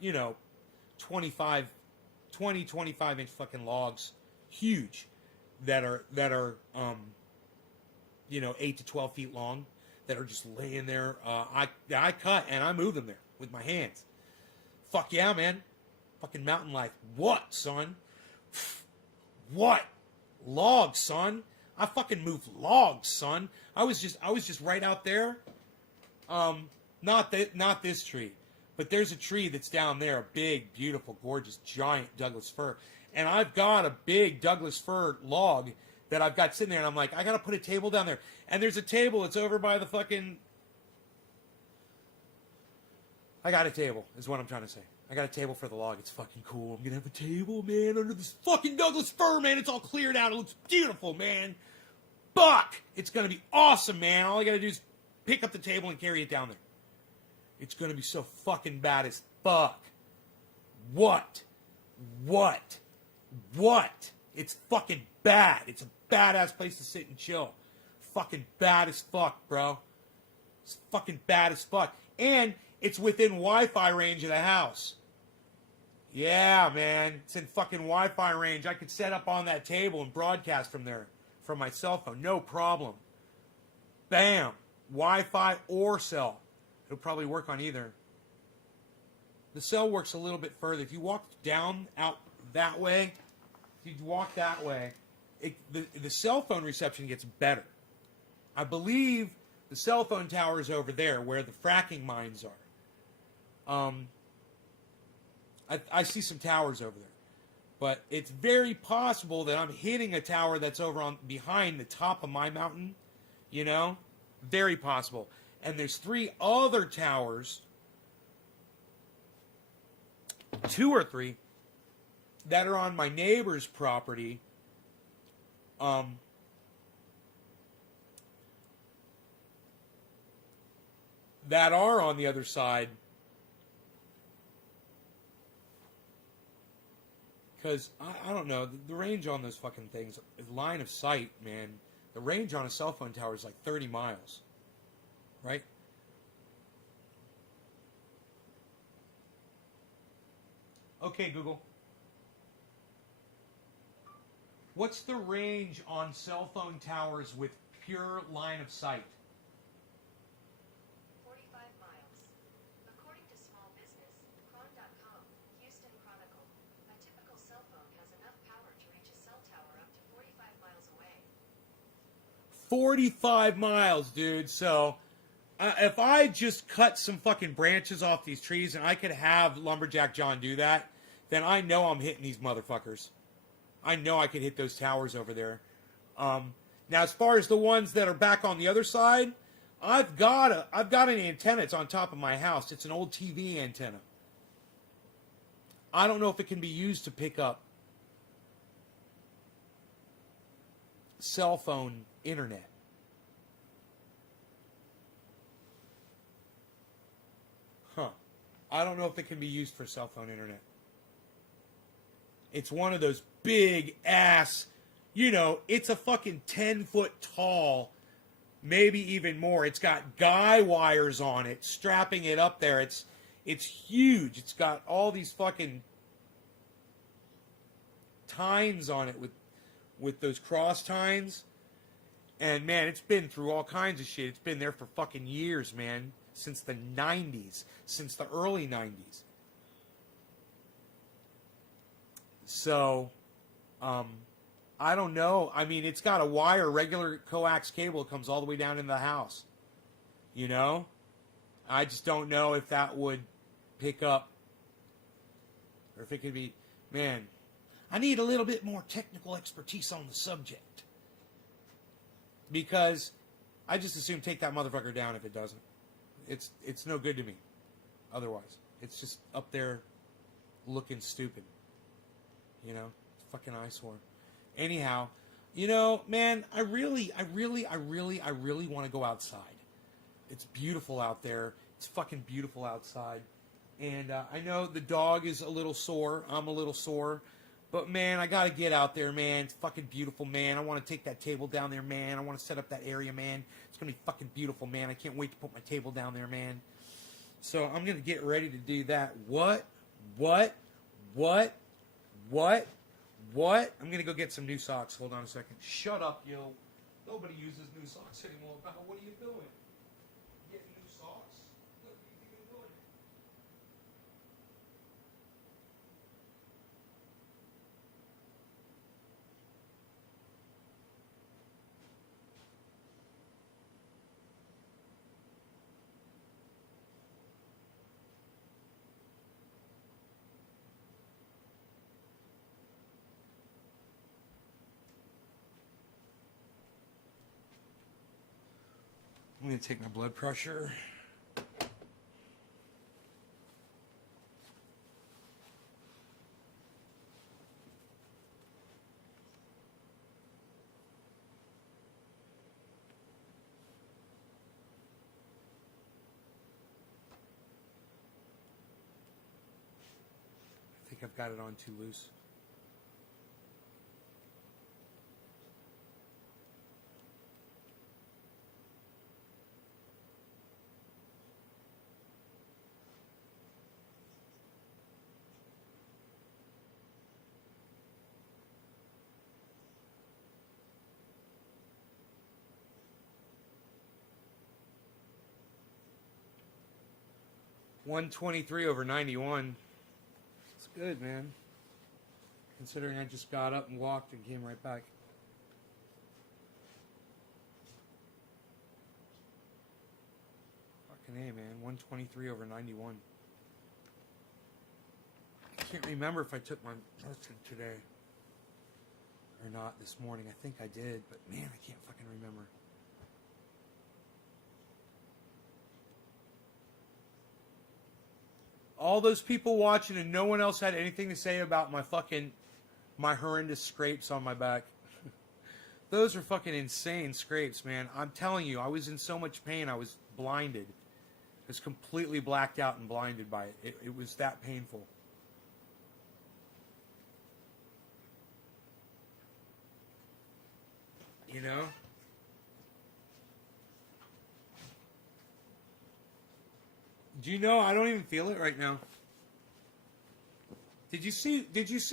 25 inch fucking logs. Huge. That are 8 to 12 feet long. That are just laying there. I cut and I move them there with my hands. Fuck yeah, man. Fucking mountain life. What, son? What? Logs, son. I fucking moved logs, son. I was just right out there. Not this tree, but there's a tree that's down there, a big, beautiful, gorgeous, giant Douglas fir, and I've got a big Douglas fir log that I've got sitting there, and I'm like, I gotta put a table down there, and there's a table. It's over by the fucking. I got a table, is what I'm trying to say. I got a table for the log. It's fucking cool. I'm gonna have a table, man, under this fucking Douglas fir, man. It's all cleared out. It looks beautiful, man. Fuck! It's gonna be awesome, man. All I gotta do is pick up the table and carry it down there. It's gonna be so fucking bad as fuck. What? It's fucking bad. It's a badass place to sit and chill. Fucking bad as fuck, bro. It's fucking bad as fuck. And it's within Wi-Fi range of the house. Yeah, man. It's in fucking Wi-Fi range. I could set up on that table and broadcast from there. From my cell phone. No problem. Bam. Wi-Fi or cell. It'll probably work on either. The cell works a little bit further. If you walk down out that way, if you walk that way, the cell phone reception gets better. I believe the cell phone tower is over there where the fracking mines are. I see some towers over there. But it's very possible that I'm hitting a tower that's over on behind the top of my mountain. Very possible. And there's 3 other towers, 2 or 3, that are on my neighbor's property. That are on the other side. Because, I don't know, the range on those fucking things, line of sight, man, the range on a cell phone tower is like 30 miles. Right? Okay, Google. What's the range on cell phone towers with pure line of sight? 45 miles. According to Small Business, Cron.com, Houston Chronicle, a typical cell phone has enough power to reach a cell tower up to 45 miles away. 45 miles, dude. So, if I just cut some fucking branches off these trees and I could have Lumberjack John do that, then I know I'm hitting these motherfuckers. I know I could hit those towers over there. Now, as far as the ones that are back on the other side, I've got an antenna. It's on top of my house. It's an old TV antenna. I don't know if it can be used to pick up cell phone internet. Huh. I don't know if it can be used for cell phone internet. It's one of those big ass, it's a fucking 10-foot tall, maybe even more. It's got guy wires on it, strapping it up there. It's huge. It's got all these fucking tines on it with those cross tines. And man, it's been through all kinds of shit. It's been there for fucking years, man. Since the 90s. Since the early 90s. So, I don't know. I mean, it's got a wire, regular coax cable that comes all the way down into the house. I just don't know if that would pick up, or if it could be, man, I need a little bit more technical expertise on the subject. Because I just assume take that motherfucker down if it doesn't. It's no good to me otherwise. It's just up there looking stupid. Fucking eyesore. Anyhow, man, I really want to go outside. It's beautiful out there. It's fucking beautiful outside. And I know the dog is a little sore. I'm a little sore. But man, I gotta get out there, man. It's fucking beautiful, man. I want to take that table down there, man. I want to set up that area, man. It's gonna be fucking beautiful, man. I can't wait to put my table down there, man. So I'm gonna get ready to do that. What? I'm gonna go get some new socks. Hold on a second. Shut up, yo. Nobody uses new socks anymore. Pal. What are you doing? Getting new socks? What are you even doing? I'm going to take my blood pressure. I think I've got it on too loose. (123/91). It's good, man. Considering I just got up and walked and came right back. Fucking A, man. 123/91. I can't remember if I took my medicine today or not this morning. I think I did, but man, I can't fucking remember. All those people watching and no one else had anything to say about my horrendous scrapes on my back. Those are fucking insane scrapes, man. I'm telling you, I was in so much pain, I was blinded. I was completely blacked out and blinded by it. It was that painful. You know? Do you know I don't even feel it right now? Did you see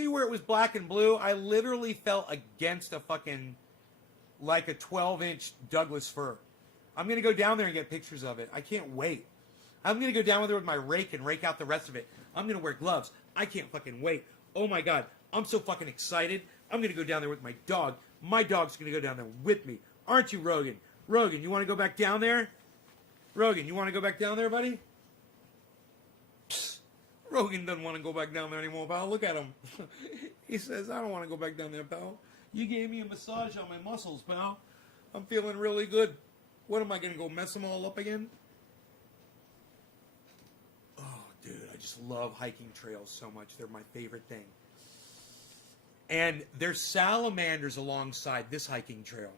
where it was black and blue? I literally felt against a fucking like a 12-inch Douglas fir. I'm going to go down there and get pictures of it. I can't wait. I'm going to go down there with my rake and rake out the rest of it. I'm going to wear gloves. I can't fucking wait. Oh my God. I'm so fucking excited. I'm going to go down there with my dog. My dog's going to go down there with me. Aren't you, Rogan? Rogan, you want to go back down there? Rogan, you want to go back down there, buddy? Psst. Rogan doesn't want to go back down there anymore, pal. Look at him. He says, I don't want to go back down there, pal. You gave me a massage on my muscles, pal. I'm feeling really good. What am I going to go mess them all up again? Oh, dude, I just love hiking trails so much. They're my favorite thing. And there's salamanders alongside this hiking trail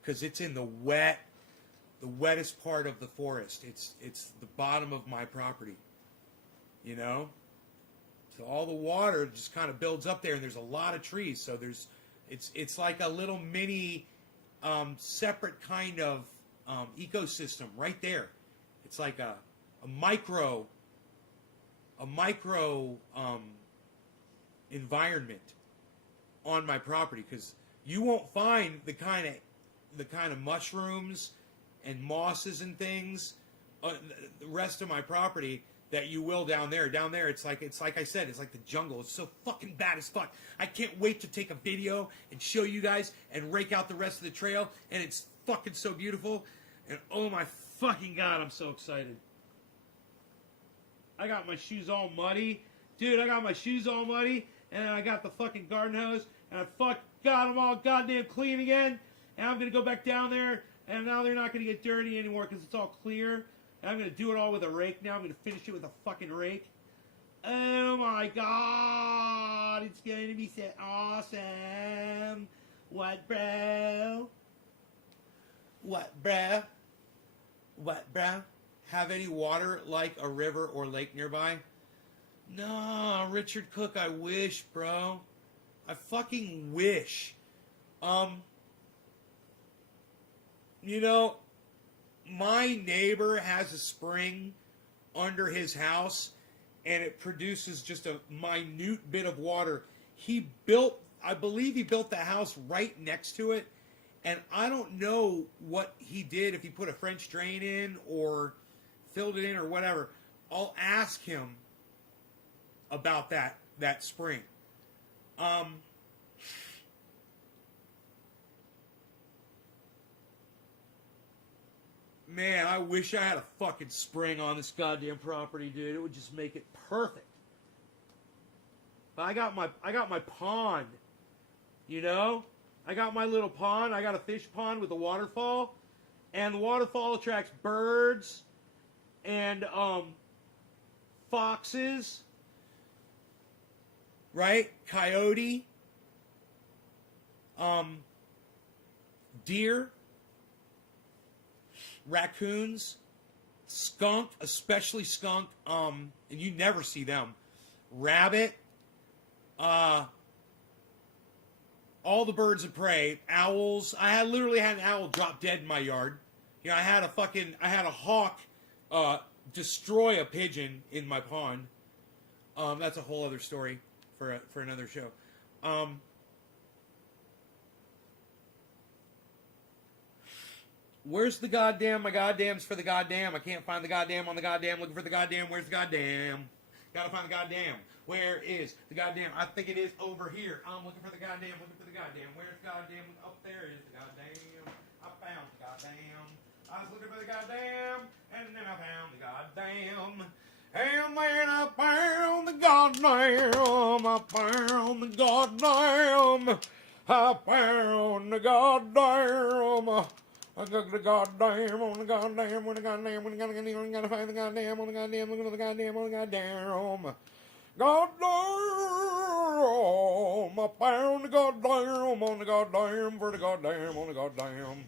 because it's in the wettest part of the forest. It's the bottom of my property, you know? So all the water just kind of builds up there, and there's a lot of trees. So it's like a little mini separate kind of ecosystem right there. It's like a micro environment on my property, because you won't find the kind of mushrooms and mosses and things the rest of my property that you will down there. Down there, it's like I said, it's like the jungle. It's so fucking bad as fuck. I can't wait to take a video and show you guys and rake out the rest of the trail, and it's fucking so beautiful. And oh my fucking God, I'm so excited. I got my shoes all muddy. Dude, I got my shoes all muddy, and I got the fucking garden hose, and I got them all goddamn clean again. And I'm going to go back down there, and now they're not going to get dirty anymore because it's all clear. And I'm going to do it all with a rake now. I'm going to finish it with a fucking rake. Oh my God, it's going to be so awesome. What, bro? What, bro? What, bro? Have any water like a river or lake nearby? No, Richard Cook, I wish, bro. I fucking wish. You know, my neighbor has a spring under his house, and it produces just a minute bit of water. I believe he built the house right next to it, and I don't know what he did, if he put a French drain in or filled it in or whatever. I'll ask him about that spring. Man, I wish I had a fucking spring on this goddamn property, dude. It would just make it perfect. But I got my pond. You know? I got my little pond. I got a fish pond with a waterfall. And the waterfall attracts birds and foxes. Right? Coyote. Deer. Raccoons, skunk, especially skunk, and you never see them. Rabbit, all the birds of prey, owls. I literally had an owl drop dead in my yard. You know, I had a hawk destroy a pigeon in my pond. That's a whole other story for another show. Where's the goddamn? My goddamn's for the goddamn. I can't find the goddamn on the goddamn. Looking for the goddamn. Where's the goddamn? Gotta find the goddamn. Where is the goddamn? I think it is over here. I'm looking for the goddamn. Looking for the goddamn. Where's the goddamn? Up there is the goddamn. I found the goddamn. I was looking for the goddamn, and then I found the goddamn. And then I found the goddamn. I found the goddamn. I found the goddamn. I got the goddamn on the goddamn, on the goddamn, on the goddamn, you gotta find the goddamn, on the goddamn, look at the goddamn, on the goddamn. Goddamn, I found the goddamn on the goddamn, for the goddamn, on the goddamn.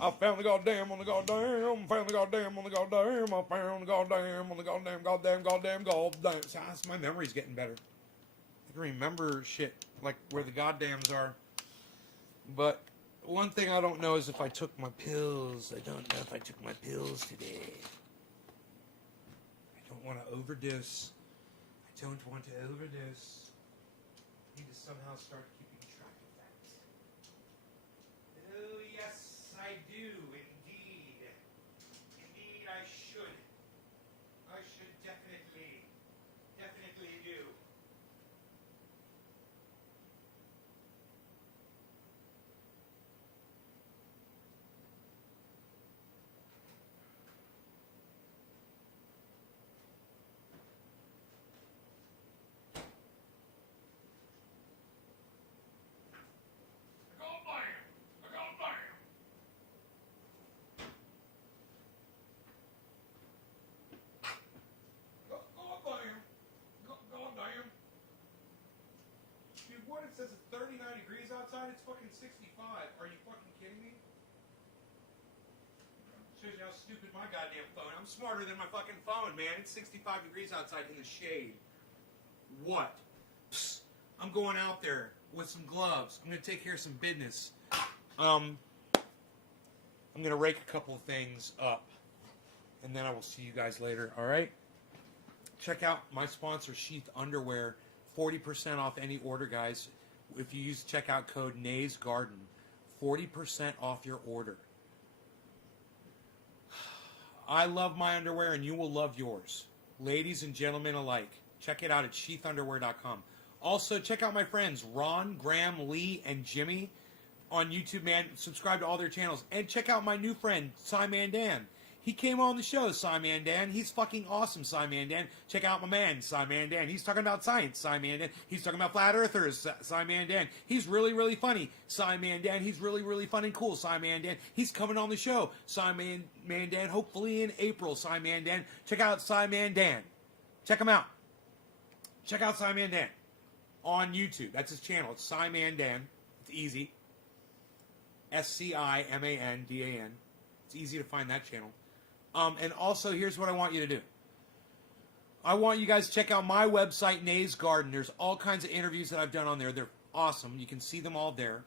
I found the goddamn on the goddamn, found the goddamn on the goddamn, I found the goddamn on the goddamn, goddamn. So my memory's getting better. I can remember shit, like where the goddams are. But one thing I don't know is if I took my pills. I don't know if I took my pills today. I don't want to overdose. I don't want to overdose. I need to somehow start keeping track of that. Oh, yes, I do, indeed. Indeed, I should. I should definitely do. What? It says it's 39 degrees outside. It's fucking 65. Are you fucking kidding me? Shows you how stupid my goddamn phone. I'm smarter than my fucking phone, man. It's 65 degrees outside in the shade. What? Psst. I'm going out there with some gloves. I'm gonna take care of some business. I'm gonna rake a couple of things up, and then I will see you guys later. All right? Check out my sponsor, Sheath Underwear. 40% off any order, guys. If you use checkout code Nays Garden, 40% off your order. I love my underwear, and you will love yours. Ladies and gentlemen alike. Check it out at sheathunderwear.com. Also, check out my friends Ron, Graham, Lee, and Jimmy on YouTube, man. Subscribe to all their channels. And check out my new friend, Simon Dan. He came on the show, Simon Dan. He's fucking awesome, Simon Dan. Check out my man, Simon Dan. He's talking about science, Simon Dan. He's talking about flat earthers, Simon Dan. He's really, really funny, Simon Dan. He's really, really fun and cool, Simon Dan. He's coming on the show, Simon Dan. Hopefully in April, Simon Dan. Check out Simon Dan. Check him out. Check out Simon Dan on YouTube. That's his channel. It's Simon Dan. It's easy. SCIMANDAN. It's easy to find that channel. And also, here's what I want you to do. I want you guys to check out my website, Nays Garden. There's all kinds of interviews that I've done on there. They're awesome. You can see them all there.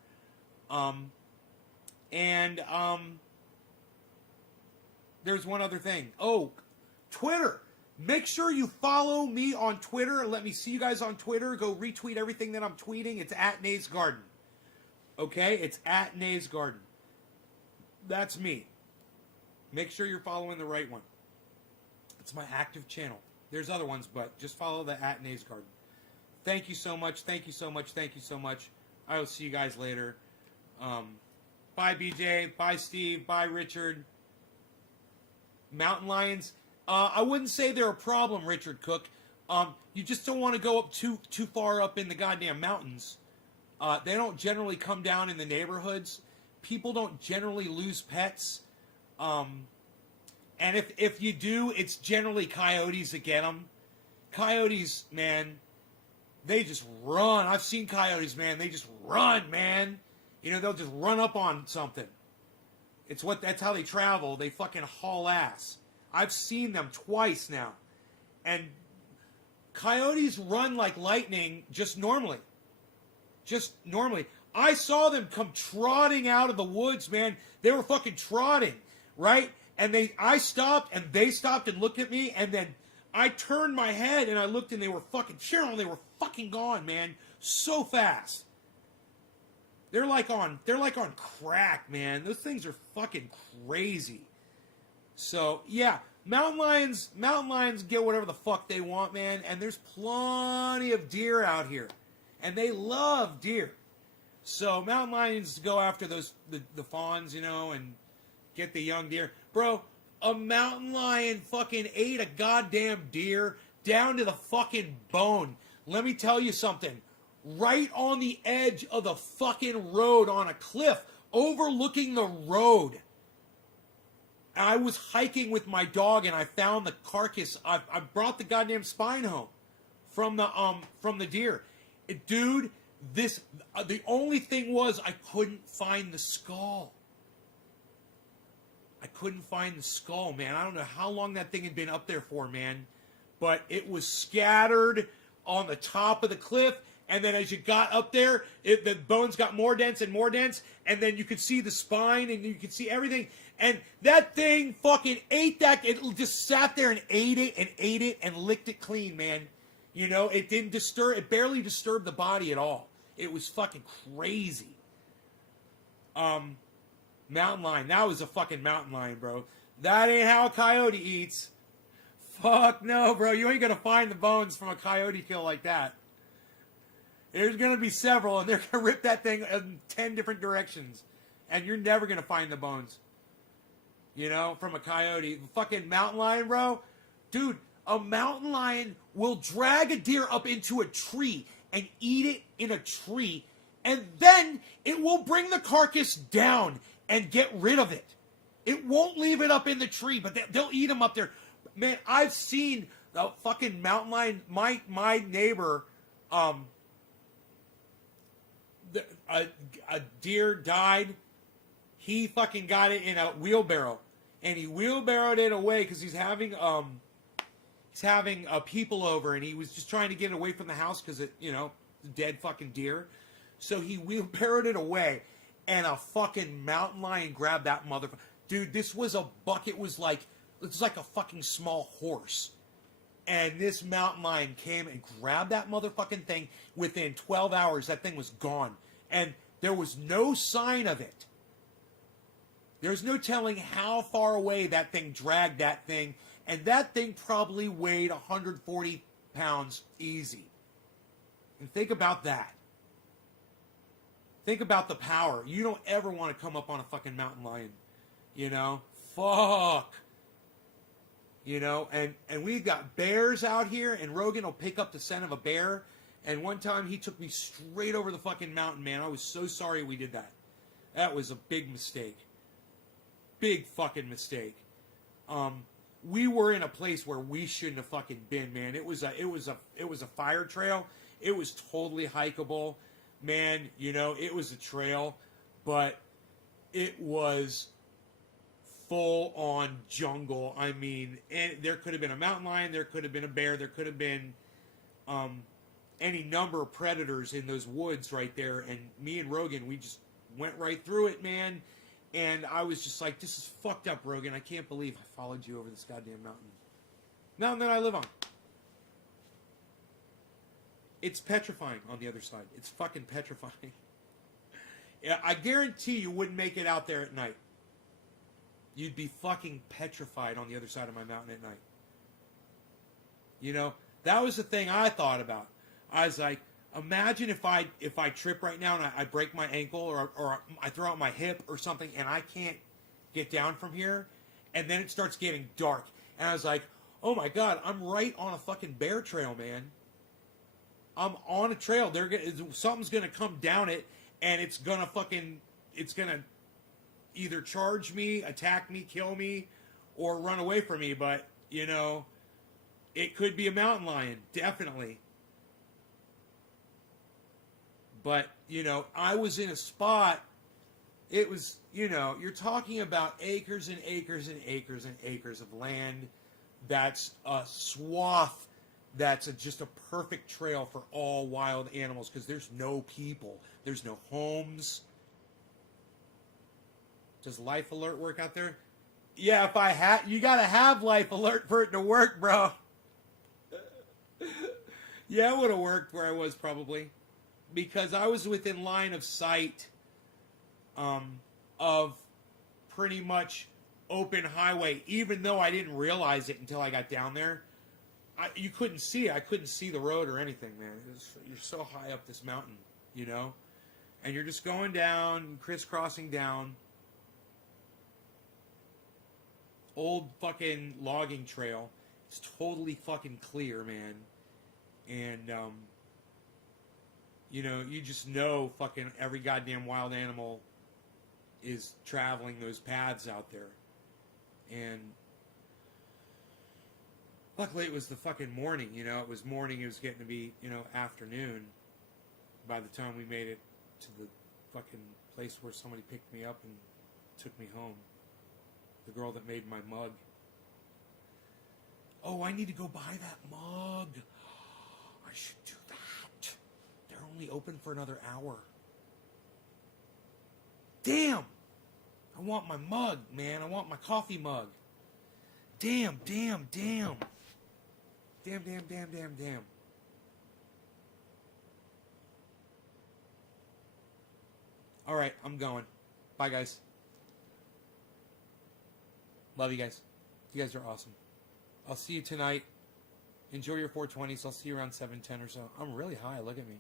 There's one other thing. Oh, Twitter. Make sure you follow me on Twitter. Let me see you guys on Twitter. Go retweet everything that I'm tweeting. It's at Nays Garden. Okay? It's at Nays Garden. That's me. Make sure you're following the right one. It's my active channel. There's other ones, but just follow the at Nays Garden. Thank you so much. Thank you so much. Thank you so much. I will see you guys later. Bye, BJ. Bye, Steve. Bye, Richard. Mountain lions. I wouldn't say they're a problem, Richard Cook. You just don't want to go up too far up in the goddamn mountains. They don't generally come down in the neighborhoods. People don't generally lose pets. And if you do, it's generally coyotes that get them. Coyotes, man, they just run. I've seen coyotes, man. They just run, man. You know, they'll just run up on something. That's how they travel. They fucking haul ass. I've seen them twice now. And coyotes run like lightning just normally. Just normally. I saw them come trotting out of the woods, man. They were fucking trotting, right? And I stopped, and they stopped and looked at me, and then I turned my head, and I looked, and they were fucking cheering. They were fucking gone, man. So fast. They're like on crack, man. Those things are fucking crazy. So, yeah, mountain lions get whatever the fuck they want, man. And there's plenty of deer out here. And they love deer. So, mountain lions go after the fawns, you know, and get the young deer. Bro, a mountain lion fucking ate a goddamn deer down to the fucking bone. Let me tell you something. Right on the edge of the fucking road on a cliff overlooking the road. I was hiking with my dog and I found the carcass. I brought the goddamn spine home from the deer. Dude, the only thing was I couldn't find the skull. I couldn't find the skull, man. I don't know how long that thing had been up there for, man. But it was scattered on the top of the cliff. And then as you got up there, the bones got more dense and more dense. And then you could see the spine and you could see everything. And that thing fucking ate that. It just sat there and ate it and licked it clean, man. You know, it barely disturbed the body at all. It was fucking crazy. Mountain lion. That was a fucking mountain lion, bro. That ain't how a coyote eats. Fuck no, bro. You ain't gonna find the bones from a coyote kill like that. There's going to be several, and they're going to rip that thing in 10 different directions. And you're never going to find the bones. You know, from a coyote. Fucking mountain lion, bro. Dude, a mountain lion will drag a deer up into a tree and eat it in a tree. And then it will bring the carcass down and get rid of it. It won't leave it up in the tree, but they'll eat them up there. Man, I've seen the fucking mountain lion. My neighbor... A deer died. He fucking got it in a wheelbarrow, and he wheelbarrowed it away because he's having people over, and he was just trying to get it away from the house because it, you know, dead fucking deer. So he wheelbarrowed it away, and a fucking mountain lion grabbed that motherfucker. Dude, this was a buck. It's like a fucking small horse. And this mountain lion came and grabbed that motherfucking thing. Within 12 hours, that thing was gone. And there was no sign of it. There's no telling how far away that thing dragged that thing. And that thing probably weighed 140 pounds easy. And think about that. Think about the power. You don't ever want to come up on a fucking mountain lion. You know? Fuck. You know, and we've got bears out here, and Rogan will pick up the scent of a bear. And one time he took me straight over the fucking mountain, man. I was so sorry we did that. That was a big mistake. Big fucking mistake. We were in a place where we shouldn't have fucking been, man. It was a fire trail. It was totally hikeable, man. You know, it was a trail, but it was full on jungle. I mean, and there could have been a mountain lion, there could have been a bear, there could have been any number of predators in those woods right there. And me and Rogan, we just went right through it, man. And I was just like, this is fucked up, Rogan. I can't believe I followed you over this goddamn mountain that I live on. It's petrifying on the other side. It's fucking petrifying. Yeah, I guarantee you wouldn't make it out there at night. You'd be fucking petrified on the other side of my mountain at night. You know, that was the thing I thought about. I was like, imagine if I trip right now and I break my ankle or I throw out my hip or something and I can't get down from here, and then it starts getting dark. And I was like, oh my God, I'm right on a fucking bear trail, man. I'm on a trail. Something's gonna come down it, and it's gonna either charge me, attack me, kill me, or run away from me. But you know, it could be a mountain lion, definitely. But you know, I was in a spot. It was, you know, you're talking about acres and acres and acres and acres of land. That's a swath. That's just a perfect trail for all wild animals because there's no people. There's no homes. Does Life Alert work out there? Yeah, if I had... You gotta have Life Alert for it to work, bro. Yeah, it would have worked where I was probably. Because I was within line of sight of pretty much open highway, even though I didn't realize it until I got down there. You couldn't see it. I couldn't see the road or anything, man. You're so high up this mountain, you know? And you're just going down, crisscrossing down. Old fucking logging trail. It's totally fucking clear, man. And, you know, you just know fucking every goddamn wild animal is traveling those paths out there. And luckily it was the fucking morning, you know. It was morning, it was getting to be, you know, afternoon by the time we made it to the fucking place where somebody picked me up and took me home. The girl that made my mug. Oh, I need to go buy that mug. I should do that. They're only open for another hour. Damn! I want my mug, man. I want my coffee mug. Damn. Damn. Alright, I'm going. Bye, guys. Love you guys. You guys are awesome. I'll see you tonight. Enjoy your 420s. I'll see you around 7:10 or so. I'm really high. Look at me.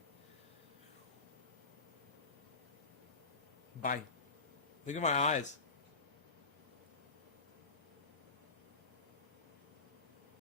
Bye. Look at my eyes.